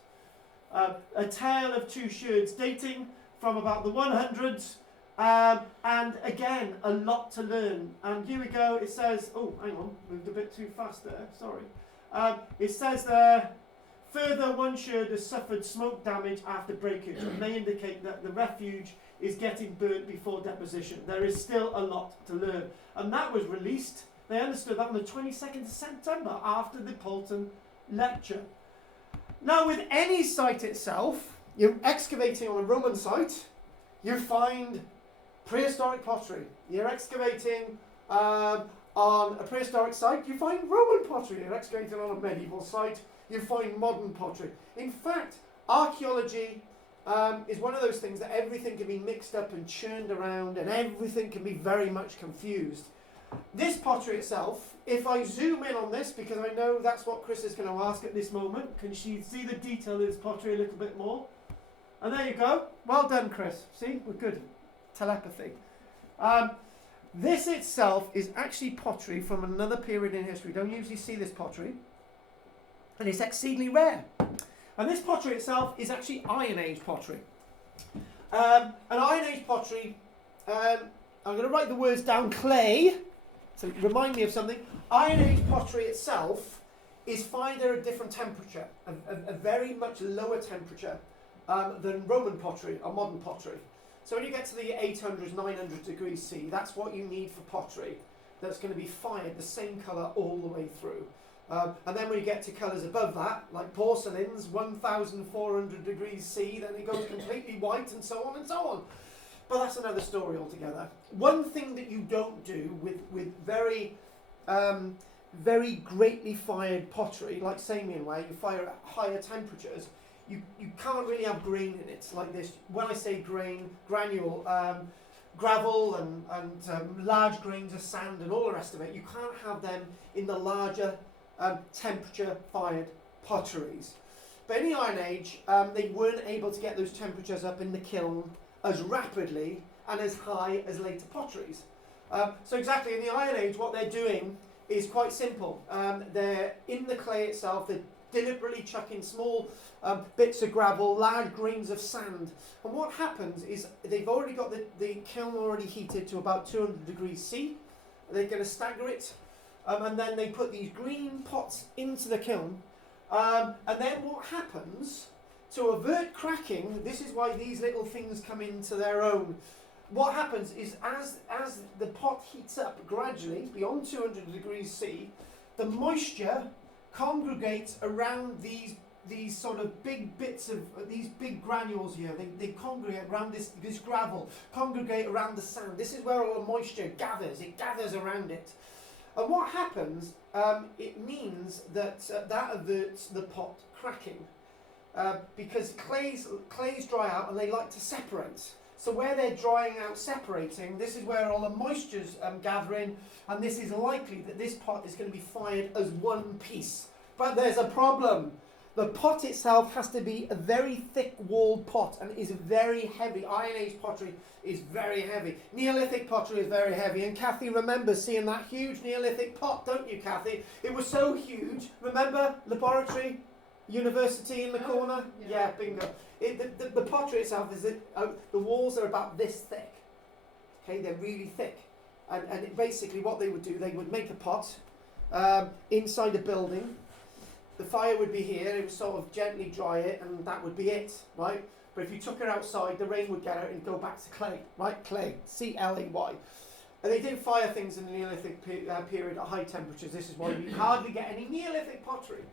A tale of two sherds dating from about the 100s. And again, a lot to learn. And here we go. It says, oh, hang on, moved a bit too fast there. Sorry. It says there, further, one sherd has suffered smoke damage after breakage, and may indicate that the refuge is getting burnt before deposition. There is still a lot to learn. And that was released. They understood that on the 22nd of September after the Polton lecture. Now, with any site itself, you're excavating on a Roman site, you find prehistoric pottery. You're excavating on a prehistoric site, you find Roman pottery. You're excavating on a medieval site, you find modern pottery. In fact, archaeology is one of those things that everything can be mixed up and churned around, and everything can be very much confused. This pottery itself, if I zoom in on this, because I know that's what Chris is going to ask at this moment, can she see the detail of this pottery a little bit more? And there you go. Well done, Chris. See, we're good. Telepathy. This itself is actually pottery from another period in history. We don't usually see this pottery. And it's exceedingly rare. And this pottery itself is actually Iron Age pottery. And Iron Age pottery, I'm going to write the words down, clay, so remind me of something. Iron Age pottery itself is fired at a different temperature, a very much lower temperature than Roman pottery or modern pottery. So when you get to the 800s, 900 degrees C, that's what you need for pottery that's going to be fired the same colour all the way through. And then when you get to colours above that, like porcelains, 1400 degrees C, then it goes completely white and so on and so on. But that's another story altogether. One thing that you don't do with very, very greatly fired pottery, like Samian ware, you fire at higher temperatures, you can't really have grain in it like this. When I say grain, granule, gravel and large grains of sand and all the rest of it, you can't have them in the larger temperature fired potteries. But in the Iron Age, they weren't able to get those temperatures up in the kiln as rapidly and as high as later potteries. So exactly in the Iron Age, what they're doing is quite simple. They're in the clay itself, they're deliberately chucking small bits of gravel, large grains of sand. And what happens is they've already got the kiln already heated to about 200 degrees C. They're going to stagger it. And then they put these green pots into the kiln. And then what happens to avert cracking, this is why these little things come into their own. What happens is as the pot heats up gradually beyond 200 degrees C, the moisture congregates around these sort of big bits of these big granules here. They congregate around this gravel, congregate around the sand. This is where all the moisture gathers. It gathers around it. And what happens, it means that that averts the pot cracking. Because clays dry out and they like to separate. So where they're drying out, separating, this is where all the moisture's gathering, and this is likely that this pot is going to be fired as one piece. But there's a problem. The pot itself has to be a very thick-walled pot and is very heavy. Iron Age pottery is very heavy. Neolithic pottery is very heavy. And Kathy remembers seeing that huge Neolithic pot, don't you, Kathy? It was so huge. Remember laboratory, university in the corner? Yeah, bingo. The pottery itself is the walls are about this thick. Okay, they're really thick. And basically what they would do, they would make a pot inside a building. The fire would be here, it would sort of gently dry it, and that would be it, right? But if you took it outside, the rain would get out and go back to clay, right? Clay, C-L-A-Y. And they did fire things in the Neolithic period at high temperatures. This is why you hardly get any Neolithic pottery.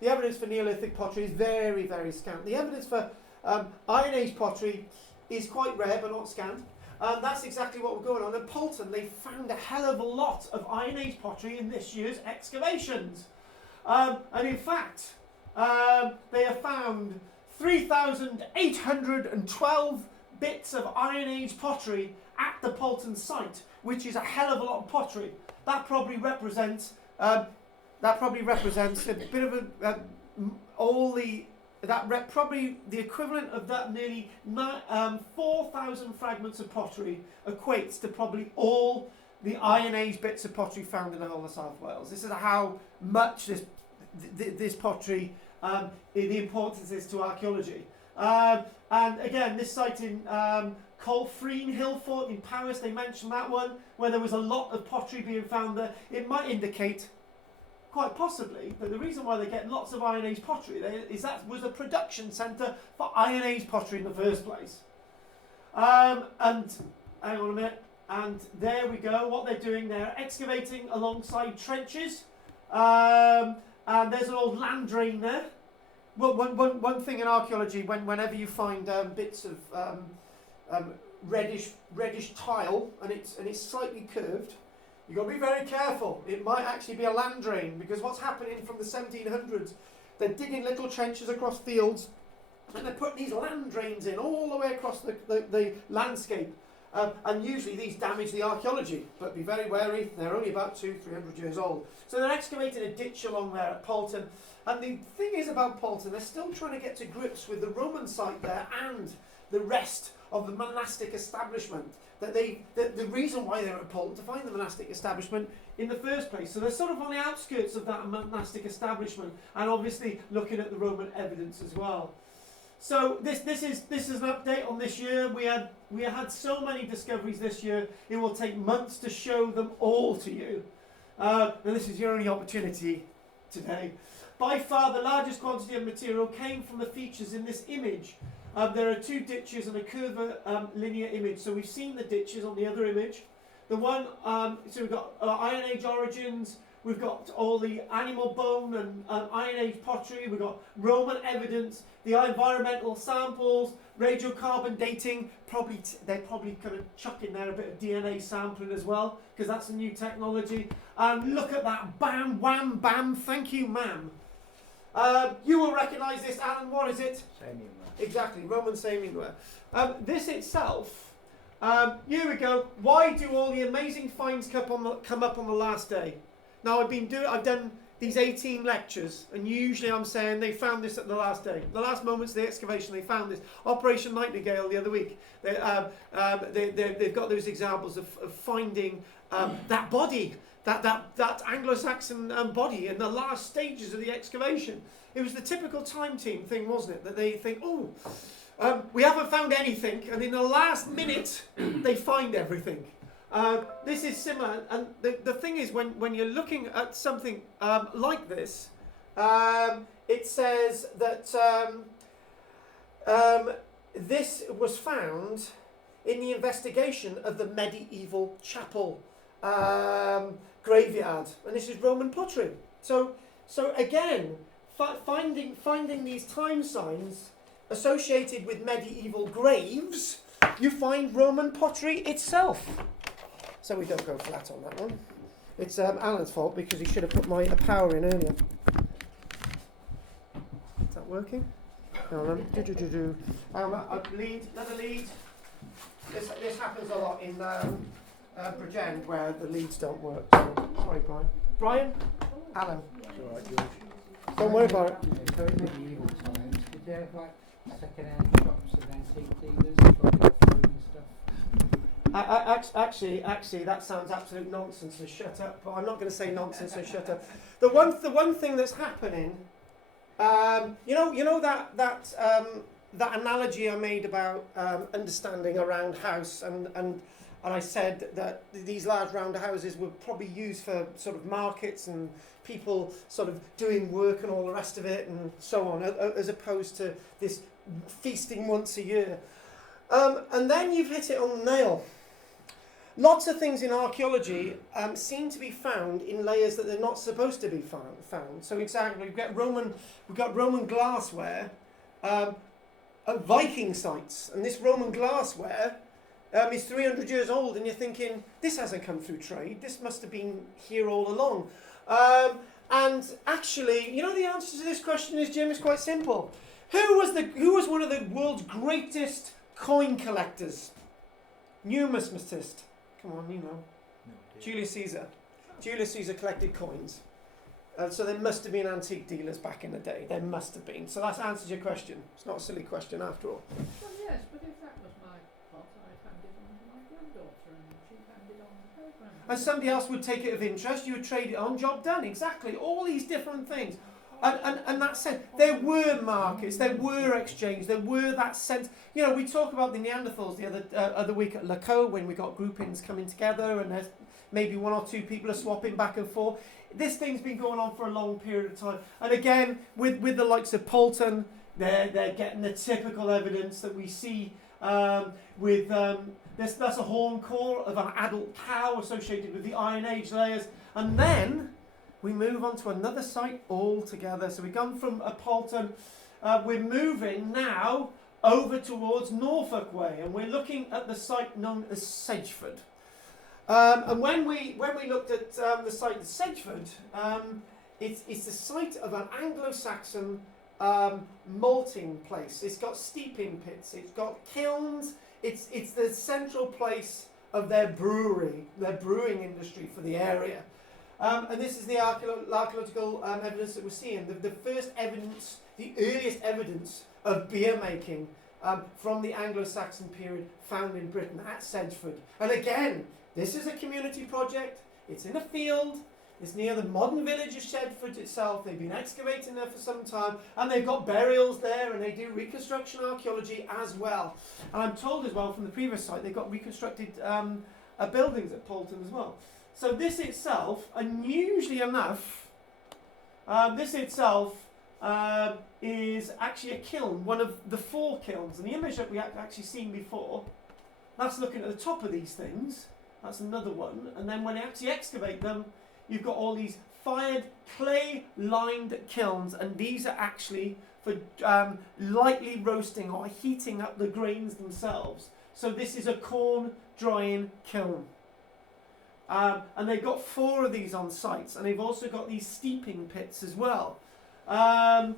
The evidence for Neolithic pottery is very, very scant. The evidence for Iron Age pottery is quite rare, but not scant. That's exactly what we're going on. At Poulton, they found a hell of a lot of Iron Age pottery in this year's excavations. And in fact, they have found 3,812 bits of Iron Age pottery at the Poulton site, which is a hell of a lot of pottery. That probably represents a bit of probably the equivalent of that nearly 4,000 fragments of pottery equates to probably all the Iron Age bits of pottery found in the whole of South Wales. This is how much this pottery, the importance is to archaeology. And again, this site in Colfreen Hillfort in Paris, they mentioned that one, where there was a lot of pottery being found there. It might indicate, quite possibly, that the reason why they get lots of Iron Age pottery there is that was a production centre for Iron Age pottery in the first place. And hang on a minute. And there we go, what they're doing, they're excavating alongside trenches. And there's an old land drain there. Well, one thing in archaeology, whenever you find bits of reddish tile and it's slightly curved, you've got to be very careful. It might actually be a land drain, because what's happening from the 1700s, they're digging little trenches across fields and they're putting these land drains in all the way across the landscape. And usually these damage the archaeology, but be very wary, they're only about 200-300 years old. So they're excavating a ditch along there at Poulton. And the thing is about Poulton, they're still trying to get to grips with the Roman site there and the rest of the monastic establishment. The reason why they're at Poulton, to find the monastic establishment in the first place. So they're sort of on the outskirts of that monastic establishment, and obviously looking at the Roman evidence as well. So this is an update on this year. We had so many discoveries this year. It will take months to show them all to you. And this is your only opportunity today. By far, the largest quantity of material came from the features in this image. There are two ditches and a curvilinear image. So we've seen the ditches on the other image. The one, so we've got Iron Age origins. We've got all the animal bone and Iron Age pottery. We've got Roman evidence, the environmental samples, radiocarbon dating. They're probably kind of chuck in there a bit of DNA sampling as well, because that's a new technology. And look at that, bam, wham, bam, thank you, ma'am. You will recognise this, Alan. What is it? Samianware. Exactly, Roman Samianware. This itself, here we go. Why do all the amazing finds come up on the last day? Now I've done these 18 lectures, and usually I'm saying they found this at the last day. The last moments of the excavation, they found this. Operation Nightingale the other week, they've got those examples of finding that body, that Anglo-Saxon body in the last stages of the excavation. It was the typical time team thing, wasn't it? That they think, we haven't found anything, and in the last minute, they find everything. This is similar, and the thing is, when you're looking at something like this, it says that this was found in the investigation of the medieval chapel graveyard, and this is Roman pottery. So again, finding these time signs associated with medieval graves, you find Roman pottery itself. So we don't go flat on that one. It's Alan's fault because he should have put my power in earlier. Is that working? Hold on. Lead, another lead. This happens a lot in Bridgend where the leads don't work. So, sorry, Brian. Brian? Alan. It's all right, George. Don't worry about it. So in medieval times, did you have like second-hand shops of antique dealers, like off-road and stuff? Actually, that sounds absolute nonsense. So shut up. But I'm not going to say nonsense. So shut up. The one thing that's happening, you know that analogy I made about understanding a round house, and I said that these large round houses were probably used for sort of markets and people sort of doing work and all the rest of it and so on, as opposed to this feasting once a year. And then you've hit it on the nail. Lots of things in archaeology seem to be found in layers that they're not supposed to be found. So exactly, we've got Roman glassware, Viking sites, and this Roman glassware is 300 years old, and you're thinking, this hasn't come through trade, this must have been here all along. And actually, you know, the answer to this question is, Jim, is quite simple. Who was one of the world's greatest coin collectors? Numismatist. Come on, you know. Julius Caesar. Julius Caesar collected coins. So there must have been antique dealers back in the day. There must have been. So that answers your question. It's not a silly question after all. Well, yes, but if that was my pot, I'd hand it on to my granddaughter and she'd hand it on to her granddaughter. And somebody else would take it of interest, you would trade it on, job done. Exactly. All these different things. And that sense, there were markets, there were exchange, there were that sense. You know, we talk about the Neanderthals the other week at Laco when we got groupings coming together and there's maybe one or two people are swapping back and forth. This thing's been going on for a long period of time. And again, with the likes of Poulton, they're getting the typical evidence that we see that's a horn core of an adult cow associated with the Iron Age layers. And then we move on to another site altogether. So we've gone from Poulton, we're moving now over towards Norfolk Way, and we're looking at the site known as Sedgeford. And when we looked at the site at Sedgeford, it's the site of an Anglo-Saxon malting place. It's got steeping pits, it's got kilns, it's the central place of their brewery, their brewing industry for the area. And this is the archaeological evidence that we're seeing. The first evidence, the earliest evidence of beer making from the Anglo-Saxon period found in Britain at Sedgeford. And again, this is a community project. It's in a field. It's near the modern village of Sedgeford itself. They've been excavating there for some time, and they've got burials there, and they do reconstruction archaeology as well. And I'm told as well from the previous site they've got reconstructed buildings at Poulton as well. So this itself, unusually enough, is actually a kiln, one of the 4 kilns. And the image that we have actually seen before, that's looking at the top of these things. That's another one. And then when they actually excavate them, you've got all these fired clay-lined kilns, and these are actually for lightly roasting or heating up the grains themselves. So this is a corn drying kiln. And they've got 4 of these on sites, and they've also got these steeping pits as well, and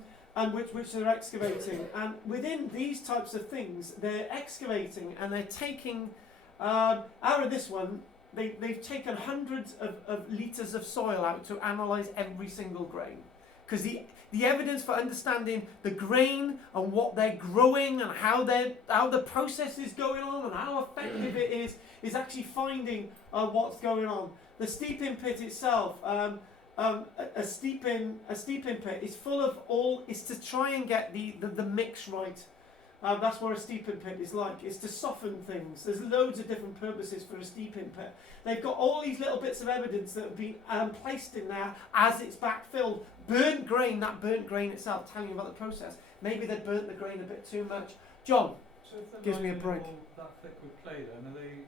which they're excavating. And within these types of things, they're excavating and they're taking, out of this one, they've taken hundreds of litres of soil out to analyse every single grain. Because the evidence for understanding the grain and what they're growing and how the process is going on and how effective it is actually finding what's going on. The steeping pit itself, a steeping pit is full of it's to try and get the mix right. That's what a steeping pit is like. It's to soften things. There's loads of different purposes for a steeping pit. They've got all these little bits of evidence that have been placed in there as it's backfilled. Burnt grain, that burnt grain itself, telling you about the process. maybe they burnt the grain a bit too much. John, So if they're gives me a lining break. all that thick with clay then, are they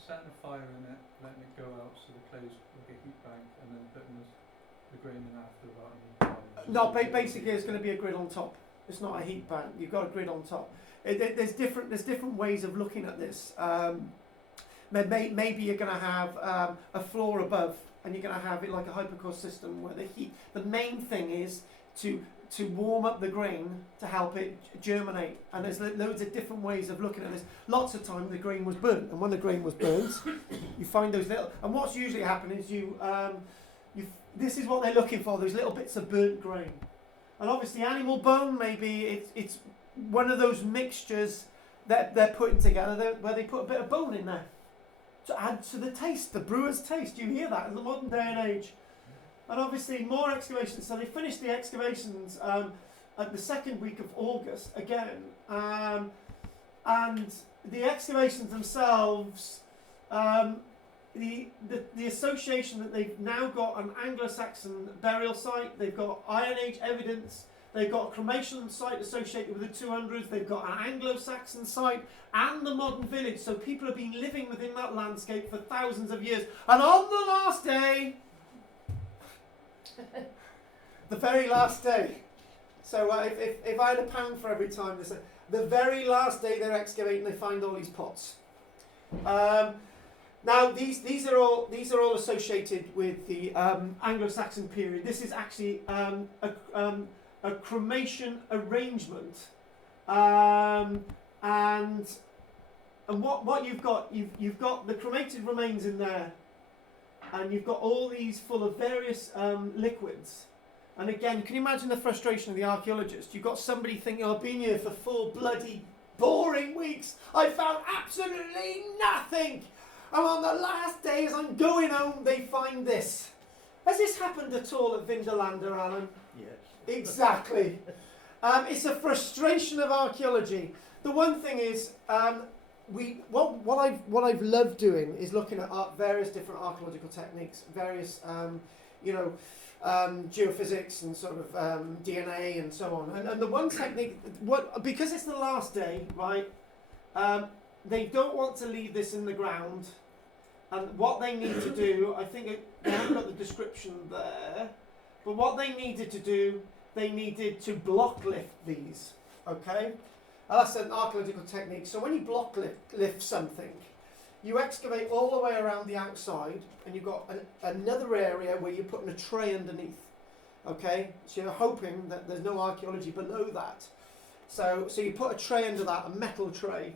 setting a fire in it, letting it go out so the clay's like a heat bank, and then putting the grain in after about no, basically it's going to be a grid on top. It's not a heat bank. You've got a grid on top. There's different ways of looking at this. Maybe you're going to have a floor above, and you're going to have it like a hypercore system where the main thing is to warm up the grain to help it germinate. And there's loads of different ways of looking at this. Lots of time the grain was burnt, and when the grain was burnt, you find those little. And what's usually happening is this is what they're looking for, those little bits of burnt grain. And obviously animal bone, maybe it's one of those mixtures that they're putting together where they put a bit of bone in there to add to the taste, the brewer's taste. You hear that in the modern day and age. And obviously more excavations. So they finished the excavations at the second week of August again. And the excavations themselves, the association that they've now got an Anglo-Saxon burial site, they've got Iron Age evidence, they've got a cremation site associated with the 200s, they've got an Anglo-Saxon site and the modern village, so people have been living within that landscape for thousands of years. And on the last day, the very last day, so if I had £1 for every time they say, the very last day they're excavating, they find all these pots. Now these are all associated with the Anglo-Saxon period. This is actually a cremation arrangement, and what you've got the cremated remains in there, and you've got all these full of various liquids. And again, can you imagine the frustration of the archaeologist? You've got somebody thinking, I've been here for 4 bloody boring weeks. I found absolutely nothing. And on the last day, as I'm going home, they find this. Has this happened at all at Vindelander, Alan? Yes. Exactly. It's a frustration of archaeology. The one thing is, what I've loved doing is looking at various different archaeological techniques, various geophysics and sort of DNA and so on. And the one technique, because it's the last day, right? They don't want to leave this in the ground. And what they need to do, I think they haven't got the description there, but what they needed to do, they needed to block lift these, okay? And that's an archaeological technique. So when you block lift something, you excavate all the way around the outside, and you've got another area where you're putting a tray underneath, okay? So you're hoping that there's no archaeology below that. So you put a tray under that, a metal tray.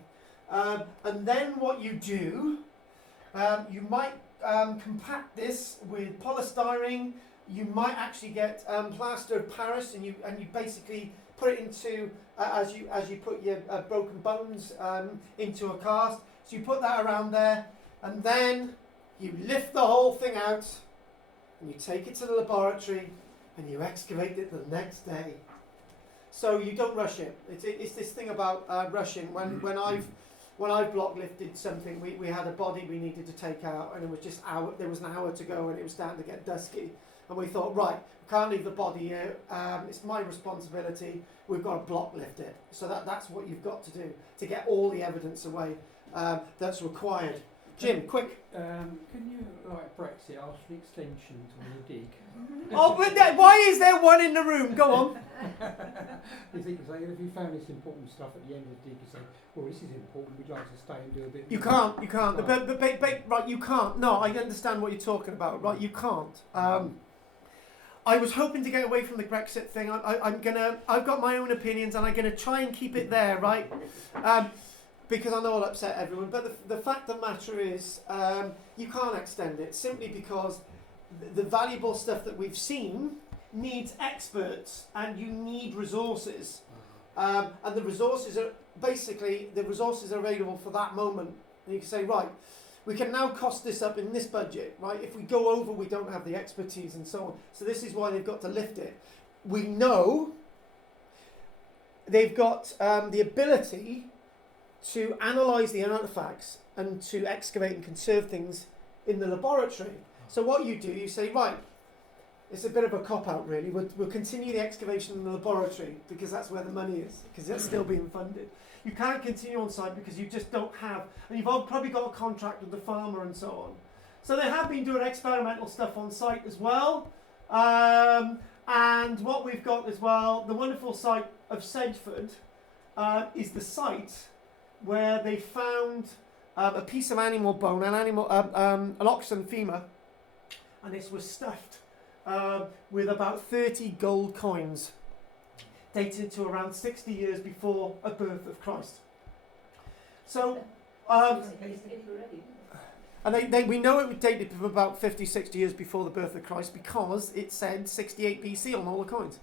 And then what you do, you might compact this with polystyrene. You might actually get plaster of Paris, and you basically put it into as you put your broken bones into a cast. So you put that around there, and then you lift the whole thing out, and you take it to the laboratory, and you excavate it the next day. So you don't rush it. It's this thing about rushing. When I've block lifted something, we had a body we needed to take out, and it was just there was an hour to go, and it was starting to get dusky, and we thought, right, we can't leave the body here. It's my responsibility. We've got to block lift it. So that's what you've got to do to get all the evidence away that's required. Jim, quick. Can you, like Brexit, ask for the extension to the dig? Oh, but why is there one in the room? Go on. You think, say, if you found this important stuff at the end of the dig, you say, well, this is important, we'd like to stay and do a bit You more. can't. But right, you can't. No, I understand what you're talking about. Right, you can't. I was hoping to get away from the Brexit thing. I've got my own opinions, and I'm gonna try and keep it there, right? Because I know I'll upset everyone. But the fact of the matter is, you can't extend it simply because the valuable stuff that we've seen needs experts, and you need resources. And the resources are available for that moment. And you can say, right, we can now cost this up in this budget, right? If we go over, we don't have the expertise and so on. So this is why they've got to lift it. We know they've got the ability to analyse the artefacts and to excavate and conserve things in the laboratory. So what you do, you say, right, it's a bit of a cop-out really. We'll continue the excavation in the laboratory because that's where the money is, because it's still being funded. You can't continue on site because you just don't have, and you've probably got a contract with the farmer and so on. So they have been doing experimental stuff on site as well. And what we've got as well, the wonderful site of Sedgeford is the site where they found a piece of animal bone, an oxen femur, and this was stuffed with about 30 gold coins, dated to around 60 years before a birth of Christ. So, and we know it was dated from about 50, 60 years before the birth of Christ because it said 68 BC on all the coins.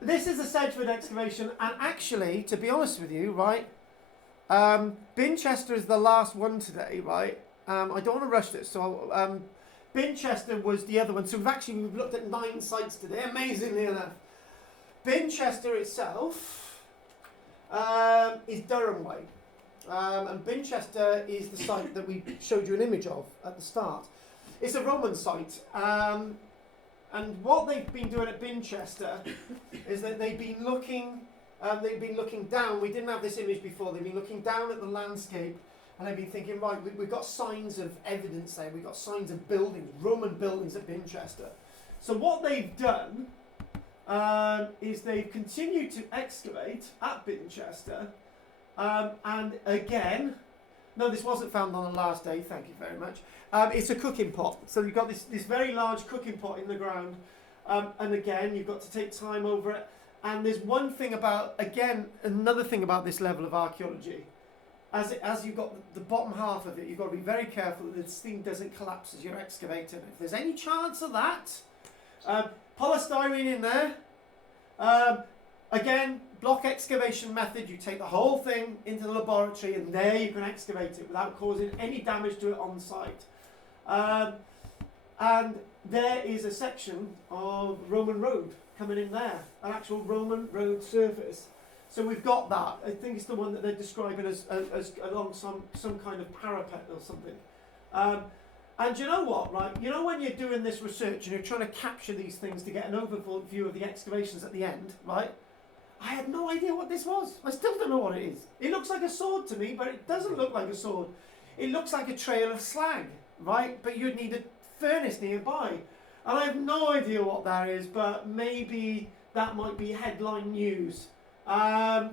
This is a Sedgeford excavation, and actually, to be honest with you, right, Binchester is the last one today, right? I don't want to rush this, so Binchester was the other one. So we've looked at 9 sites today, amazingly enough. Binchester itself is Durham Way. And Binchester is the site that we showed you an image of at the start. It's a Roman site. And what they've been doing at Binchester is that they've been looking down. We didn't have this image before. They've been looking down at the landscape, and they've been thinking, right, we've got signs of evidence there. We've got signs of buildings, Roman buildings at Binchester. So what they've done is they've continued to excavate at Binchester. And again, no, this wasn't found on the last day, thank you very much. It's a cooking pot. So you've got this very large cooking pot in the ground. And again, you've got to take time over it. And there's one thing about, again, another thing about this level of archaeology. As you've got the bottom half of it, you've got to be very careful that this thing doesn't collapse as you're excavating. If there's any chance of that, polystyrene in there. Again, block excavation method, you take the whole thing into the laboratory and there you can excavate it without causing any damage to it on site. And there is a section of Roman road coming in there, an actual Roman road surface. So we've got that. I think it's the one that they're describing as along some kind of parapet or something. And you know what, right? You know when you're doing this research and you're trying to capture these things to get an overview of the excavations at the end, right? I had no idea what this was. I still don't know what it is. It looks like a sword to me, but it doesn't look like a sword. It looks like a trail of slag, right? But you'd need a furnace nearby. And I have no idea what that is, but maybe that might be headline news. And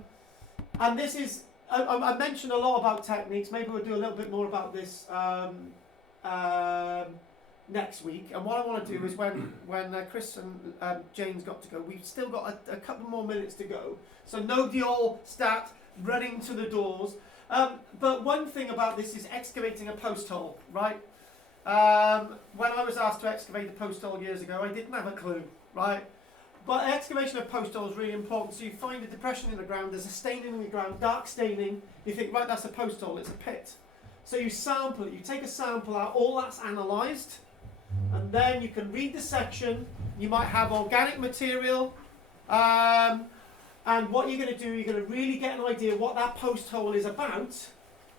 this is, I mentioned a lot about techniques. Maybe we'll do a little bit more about this next week. And what I want to do is when Chris and James got to go, we've still got a couple more minutes to go. So nobody all start running to the doors. But one thing about this is excavating a post hole, right? When I was asked to excavate a post hole years ago, I didn't have a clue, right? But excavation of post hole is really important. So you find a depression in the ground, there's a staining in the ground, dark staining. You think, right, that's a post hole, it's a pit. So you sample it, you take a sample out, all that's analysed, and then you can read the section. You might have organic material, and what you're going to do, you're going to really get an idea what that post hole is about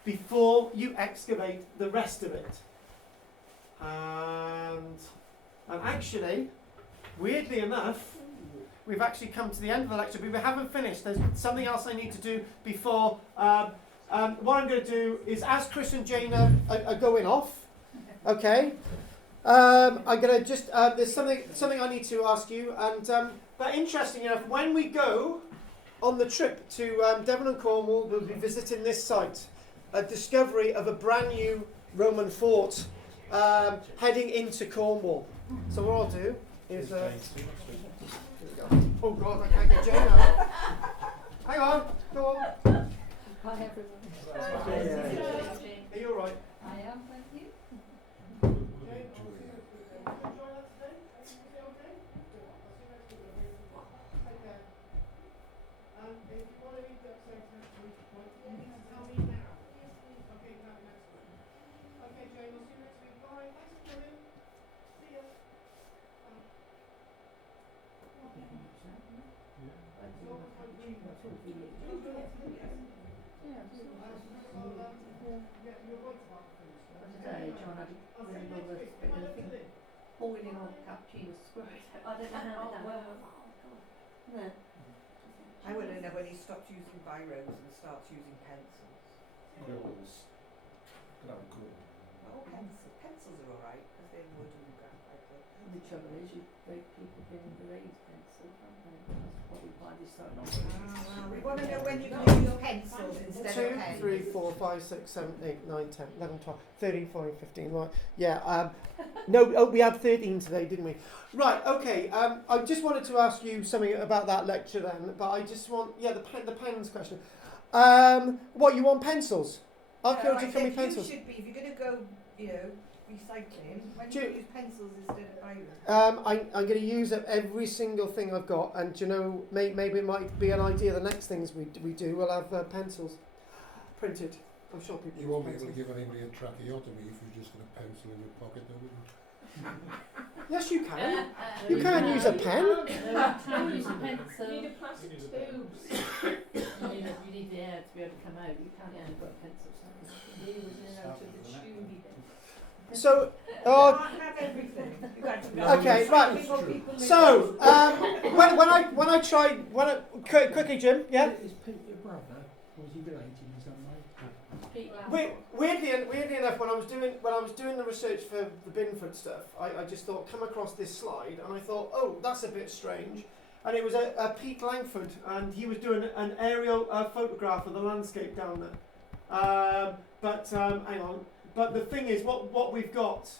before you excavate the rest of it. And actually, weirdly enough, we've actually come to the end of the lecture, but we haven't finished. There's something else I need to do before. What I'm going to do is, as Chris and Jane are going off, okay, I'm going to just, there's something I need to ask you. And but interesting enough, when we go on the trip to Devon and Cornwall, we'll be visiting this site, a discovery of a brand new Roman fort heading into Cornwall. So what I'll do is, here we go. Oh God, I can't get Jane out. Hang on, go on. Hi everyone. Are you all right? I am, thank you. boiling on cappuccino square. I don't know how Oh, that well. No. I want to know when he stops using biros and starts using pencils. Quills. Good old quill. Oh, pencils are alright because they're wood and graphite. The trouble is, you break people getting the raised pencil, don't they? That's probably why they start not Well, we want to know when you can use pencils instead 2, of pens. 3, 4, 5, 6, 7, 8, 9, 10, 11, 12, 13, 14, 15. Right. Yeah. No. Oh, we had 13 today, didn't we? Right. Okay. I just wanted to ask you something about that lecture then, but I just want the pens question. What you want pencils? Archaeology can be pencils. You should be if you're going to go, recycling. When Do you you- use pencils instead of biros. I'm going to use up every single thing I've got, and maybe it might be an idea. The next things we do, we'll have pencils printed. I'm sure people. You use won't be able to pencils. give anybody a tracheotomy if you're just going to pencil in your pocket, though, would you? Yes, you can. You can use a pen. You can't use a pencil. You need a plastic You tubes. need the air to be able to come out. You can't have got a pencil. So you was in and out of the tube bit. So, You can't have everything. You got to go Okay, recycling right. before people live. so when I tried quickly, Jim. Yeah. Is Pete your brother? Was he related in some way? Weirdly enough, when I was doing the research for the Binford stuff, I just come across this slide, and I thought, oh, that's a bit strange. And it was a Pete Langford, and he was doing an aerial photograph of the landscape down there. Hang on. But the thing is, what we've got,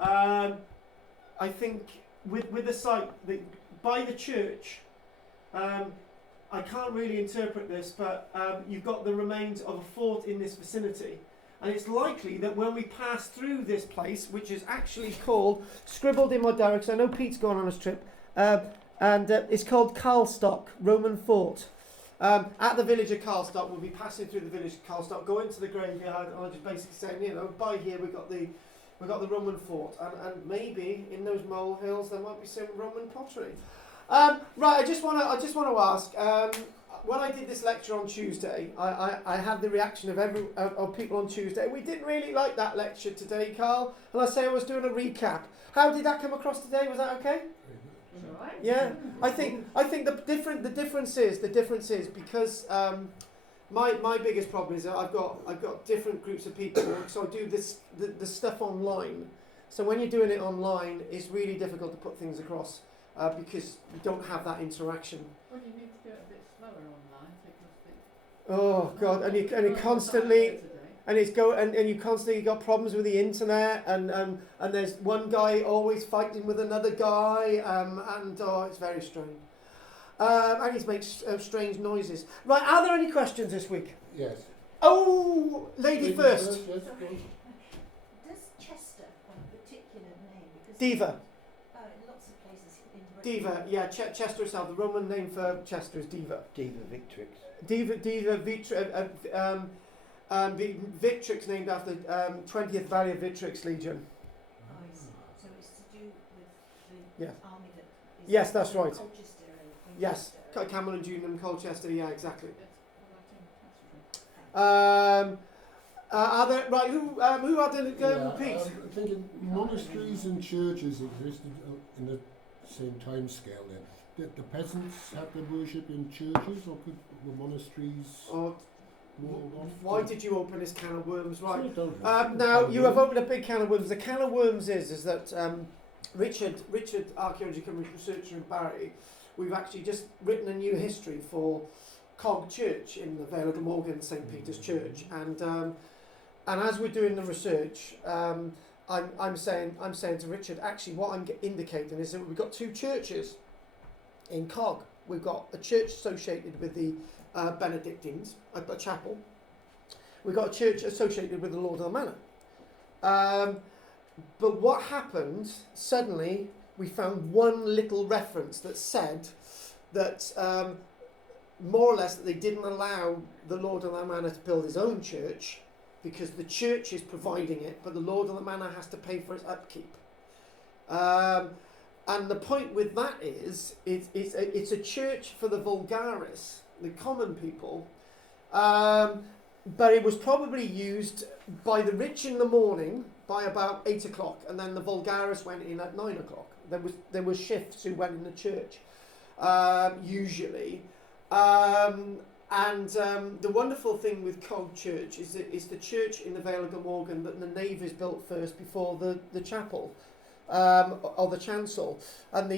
I think, with the site by the church. I can't really interpret this, but you've got the remains of a fort in this vicinity. And it's likely that when we pass through this place, which is actually called, scribbled in my diary, because I know Pete's gone on his trip, and it's called KARL-JAMES, Roman fort. At the village of KARL-JAMES, we'll be passing through the village of KARL-JAMES, go into the graveyard, and I'm just basically saying, by here we've got the Roman fort, and maybe in those molehills there might be some Roman pottery. Right, I just want to ask. When I did this lecture on Tuesday, I had the reaction of people on Tuesday. We didn't really like that lecture today, Carl. And I say I was doing a recap. How did that come across today? Was that okay? Right. Yeah, I think the difference is because my biggest problem is that I've got different groups of people, so I do the stuff online. So when you're doing it online, it's really difficult to put things across. Because you don't have that interaction. Well, you need to go a bit slower online because Oh God! And you constantly and you constantly got problems with the internet and there's one guy always fighting with another guy and it's very strange. And he makes strange noises. Right? Are there any questions this week? Yes. Oh, lady first. Yes, go on. Does Chester have a particular name? Because Diva. in lots of places in Britain. Diva. Yeah, Chester itself. The Roman name for Chester is Diva. Diva Victrix. Diva Victrix, named after 20th Valley of Victrix Legion. Oh, I see. So it's to do with the Yeah. army that is Yes, that's in right. Colchester and Yes, Winchester. Cameron and Juneham, Colchester. Yeah, exactly. That's Are there right? Who are the Pete? I'm thinking monasteries and churches existed in the same time scale then. Did the peasants have their worship in churches, or were monasteries Or walled off? why did you open this can of worms? Right. I don't know. Now you have opened a big can of worms. The can of worms is that Richard, archaeology company researcher in Barry, we've actually just written a new history for Cog Church in the Vale of Glamorgan, St Peter's Church, and as we're doing the research, I'm saying to Richard, actually what I'm indicating is that we've got two churches in Cog. We've got a church associated with the Benedictines, a chapel. We've got a church associated with the Lord of the Manor. But what happened, suddenly we found one little reference that said that more or less that they didn't allow the Lord of the Manor to build his own church because the church is providing it, but the Lord of the Manor has to pay for its upkeep. And the point with that is, it's a church for the vulgaris, the common people, but it was probably used by the rich in the morning by about 8 o'clock, and then the vulgaris went in at 9 o'clock. There was shifts who went in the church, usually. The wonderful thing with Cog Church is the church in the Vale of Glamorgan, that the nave is built first before the chapel, or the chancel. And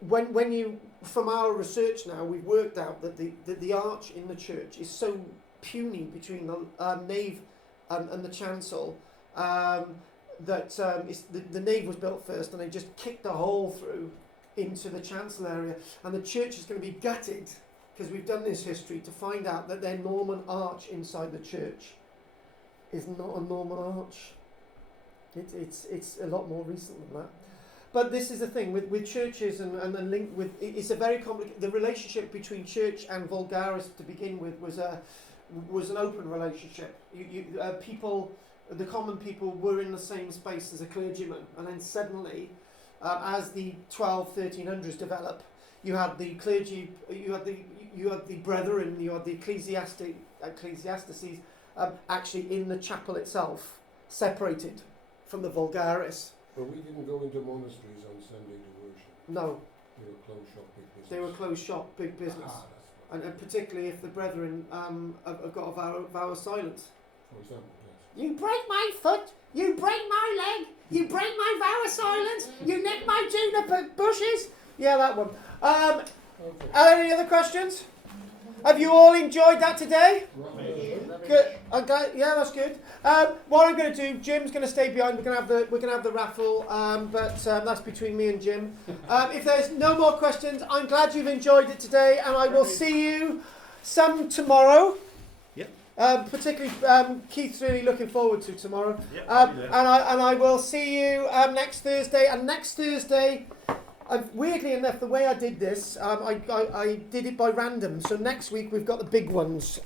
when you, from our research now, we've worked out that the arch in the church is so puny between the nave and the chancel, that the nave was built first, and they just kicked a hole through into the chancel area, and the church is going to be gutted, because we've done this history to find out that their Norman arch inside the church is not a Norman arch. It's a lot more recent than that. But this is the thing with churches and the link with, it's a very complicated. The relationship between church and vulgaris to begin with was an open relationship. The common people were in the same space as a clergyman, and then suddenly, as the 1300s develop, you had the clergy, you had the brethren, you had the ecclesiastices actually in the chapel itself, separated from the vulgaris. But we didn't go into monasteries on Sunday to worship. No, They were closed shop, big business. they were closed shop, big business. Ah, that's And particularly if the brethren have got a vow of silence. for example, yes. You break my foot, you break my leg, you break my vow of silence, you nick my juniper bushes. Yeah, that one. Are there any other questions? Have you all enjoyed that today? Good. Okay. Yeah, that's good. What I'm going to do, Jim's going to stay behind. We're going to have the raffle, but that's between me and Jim. If there's no more questions, I'm glad you've enjoyed it today, and I will see you some tomorrow. Yep. Particularly, Keith's really looking forward to tomorrow. Yep, and I will see you next Thursday. And next Thursday, weirdly enough, the way I did this, I did it by random. So next week we've got the big ones.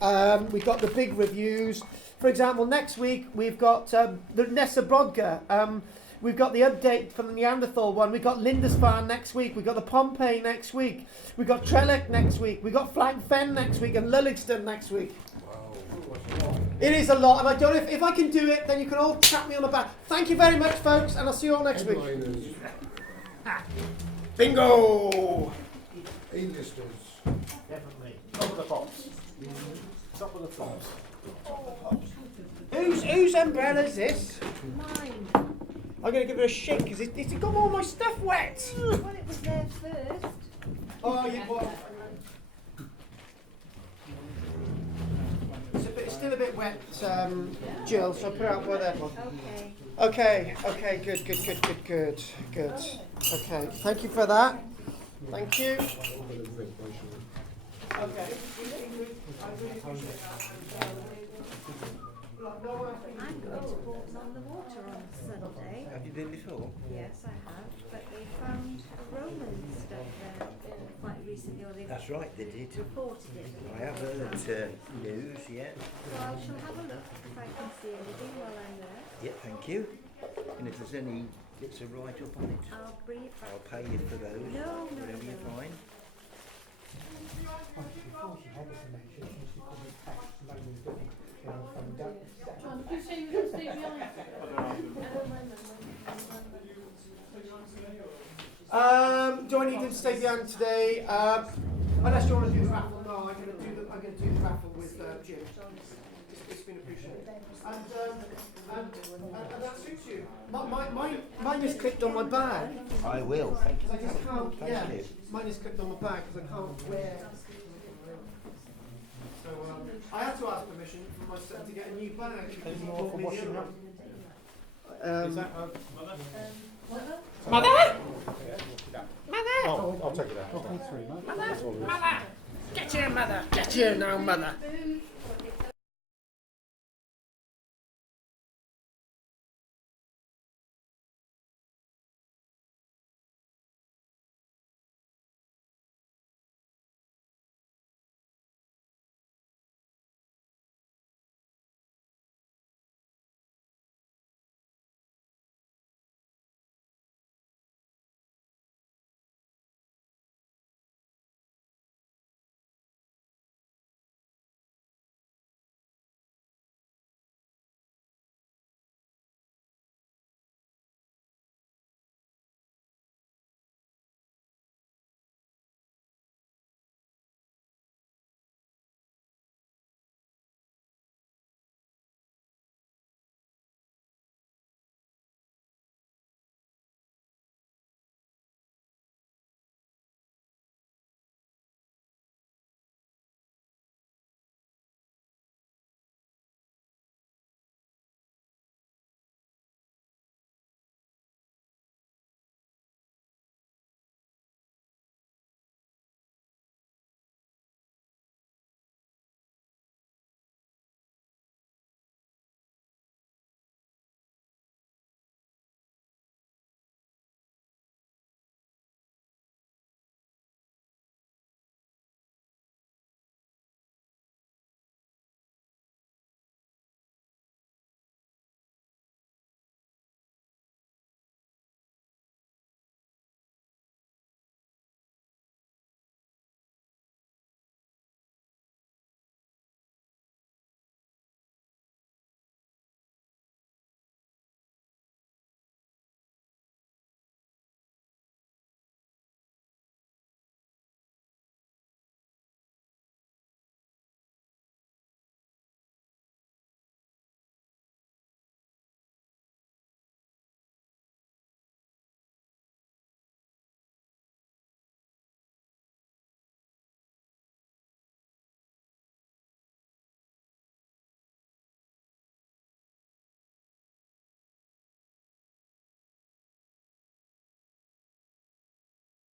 We've got the big reviews. For example, next week we've got the Nessa Brodka. We've got the update from the Neanderthal one. We've got Lindisfarne next week. We've got the Pompeii next week. We've got Trellick next week. We've got Flag Fen next week and Lulligston next week. It is a lot, and I don't know if I can do it, then you can all tap me on the back. Thank you very much, folks, and I'll see you all next week. Headliners, Bingo! A-listers. Definitely. Top of the pops. Top of the pops. Whose umbrella is this? Mine. I'm going to give it a shake because it's got all my stuff wet. Well, it was there first. Oh, you what? It's still a bit wet, Jill, so I'll put it out by there. Okay. Okay, good. Okay, thank you for that. Thank you. Okay. I really appreciate that. I'm going to walk on the water on Sunday. Have you been before? Yes, I have. But they found Roman stuff there quite recently, or they've That's right, they did. reported it. I have heard news, yeah. So I shall have a look if I can see anything while I'm there. Yeah, thank you. And if there's any bits of write-up on it, I'll bring it back. I'll pay you for those. No. Whatever you find. Before she had this dementia, she used to call me tax loading Billy. From Duck. John, did you say you were going to stay behind? Do I need to stay behind today? Unless you want to do the raffle, no. I'm going to do the raffle with Jim. It's been appreciated. And that suits you. Mine is clipped on my bag. I will, thank you. I just can't. Thank Yeah, you. mine is clipped on my bag because I can't wear. So I had to ask permission from my son to get a new bag. Because he bought me the other one. Is that Mother? I'll take it out. Mother! Get here, mother! Get here now, mother!